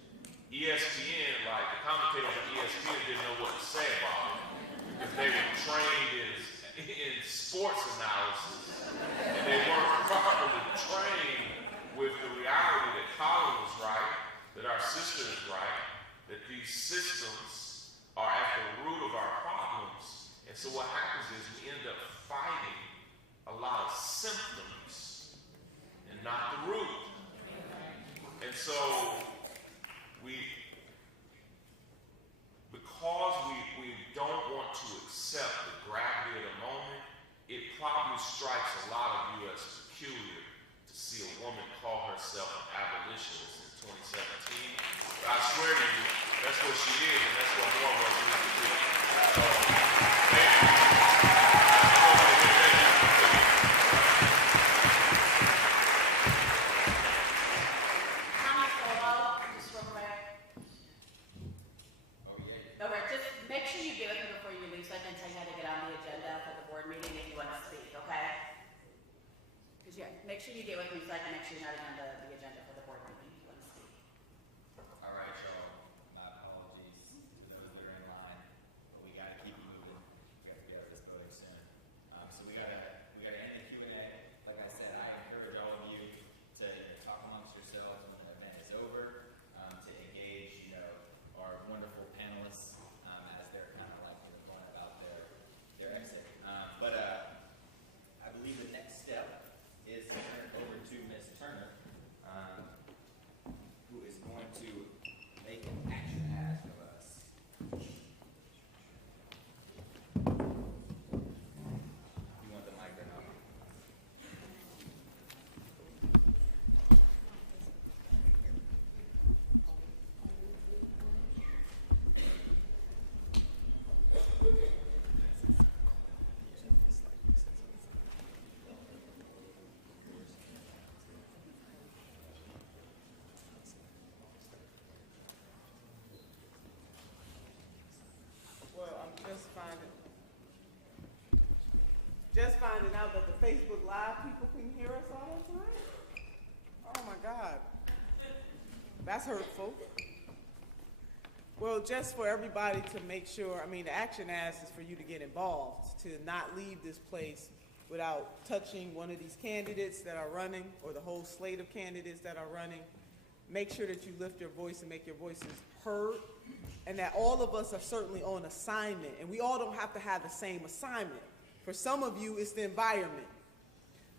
ESPN, like the commentators on ESPN didn't know what to say about it because they were trained in sports analysis and they weren't properly trained with the reality that Colin was right, that our sister is right, that these systems are at the root of our problems. And so what happens is we end up fighting a lot of symptoms and not the root. And so because we don't want to accept the gravity of the moment, it probably strikes a lot of you as peculiar to see a woman call herself an abolitionist in 2017. But I swear to you, that's what she is, and that's what more of us need to do. So, Make sure you get with me before you leave so I can tell you how to get on the agenda for the board meeting if you want to speak, okay? Because make sure you get with me so I can make sure you're not on the agenda for the board meeting if you want to speak. All right, y'all. My apologies to those that are in line, but we got to keep moving. We got to get out of this building soon. So we got to end the Q&A. Like I said, I encourage all of you to talk amongst yourselves when the event is over, to engage, our wonderful panelists as they're kind of like going about their exit. But I believe the next step is to turn it over to Ms. Turner, who is going to make an action ask of us. You want the mic or no? Well, I'm just finding out that the Facebook Live people can hear us all tonight. Oh my God. That's hurtful. Well, just for everybody to make sure, the action ask is for you to get involved, to not leave this place without touching one of these candidates that are running or the whole slate of candidates that are running. Make sure that you lift your voice and make your voices heard. and that all of us are certainly on assignment, and we all don't have to have the same assignment. For some of you, it's the environment.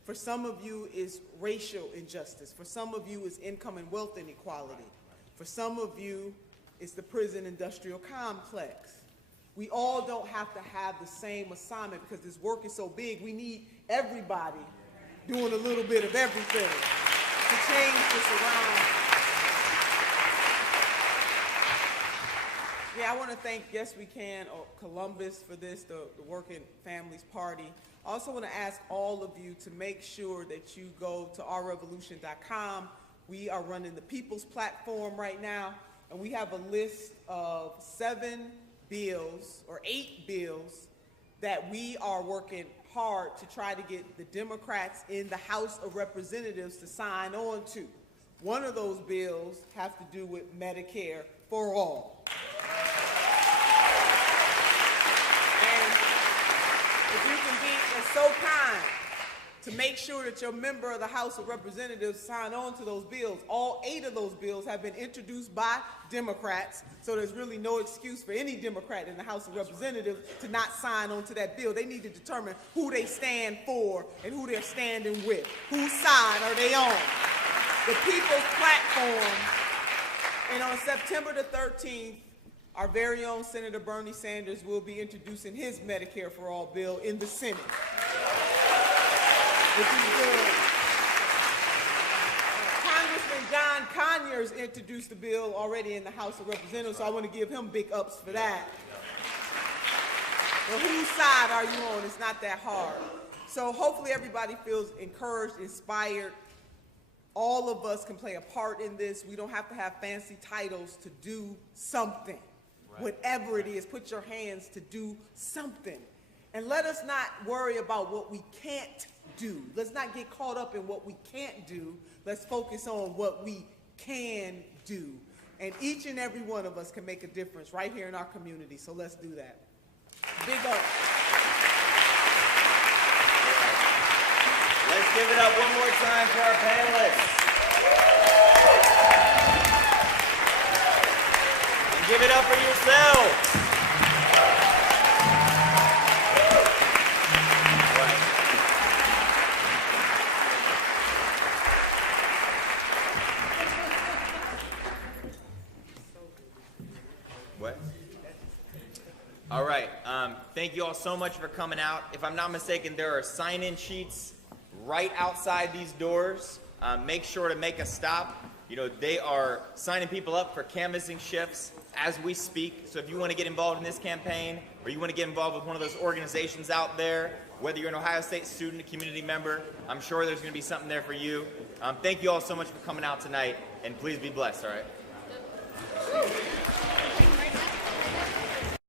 For some of you, it's racial injustice. For some of you, it's income and wealth inequality. For some of you, it's the prison industrial complex. We all don't have to have the same assignment because this work is so big. We need everybody doing a little bit of everything to change this around. Yeah, I want to thank Yes We Can or Columbus for this, the Working Families Party. I also want to ask all of you to make sure that you go to ourrevolution.com. We are running the People's Platform right now, and we have a list of 7 bills or 8 bills that we are working hard to try to get the Democrats in the House of Representatives to sign on to. One of those bills has to do with Medicare for all. And if you can be so kind to make sure that your member of the House of Representatives sign on to those bills. All 8 of those bills have been introduced by Democrats, so there's really no excuse for any Democrat in the House of Representatives to not sign on to that bill. They need to determine who they stand for and who they're standing with. Whose side are they on? The People's Platform. And on September the 13th, our very own Senator Bernie Sanders will be introducing his Medicare for All bill in the Senate. Which is good. Congressman John Conyers introduced the bill already in the House of Representatives, so I want to give him big ups for that. Well, whose side are you on? It's not that hard. So hopefully everybody feels encouraged, inspired. All of us can play a part in this. We don't have to have fancy titles to do something. Right. Whatever it is, put your hands to do something. And let us not worry about what we can't do. Let's not get caught up in what we can't do. Let's focus on what we can do. And each and every one of us can make a difference right here in our community. So let's do that. Big up. Let's give it up one more time for our panelists. And give it up for yourselves. What? All right. Thank you all so much for coming out. If I'm not mistaken, there are sign-in sheets right outside these doors. Make sure to make a stop. You know, they are signing people up for canvassing shifts as we speak. So if you want to get involved in this campaign, or you want to get involved with one of those organizations out there, whether you're an Ohio State student, a community member, I'm sure there's going to be something there for you. Thank you all so much for coming out tonight, and please be blessed, all right?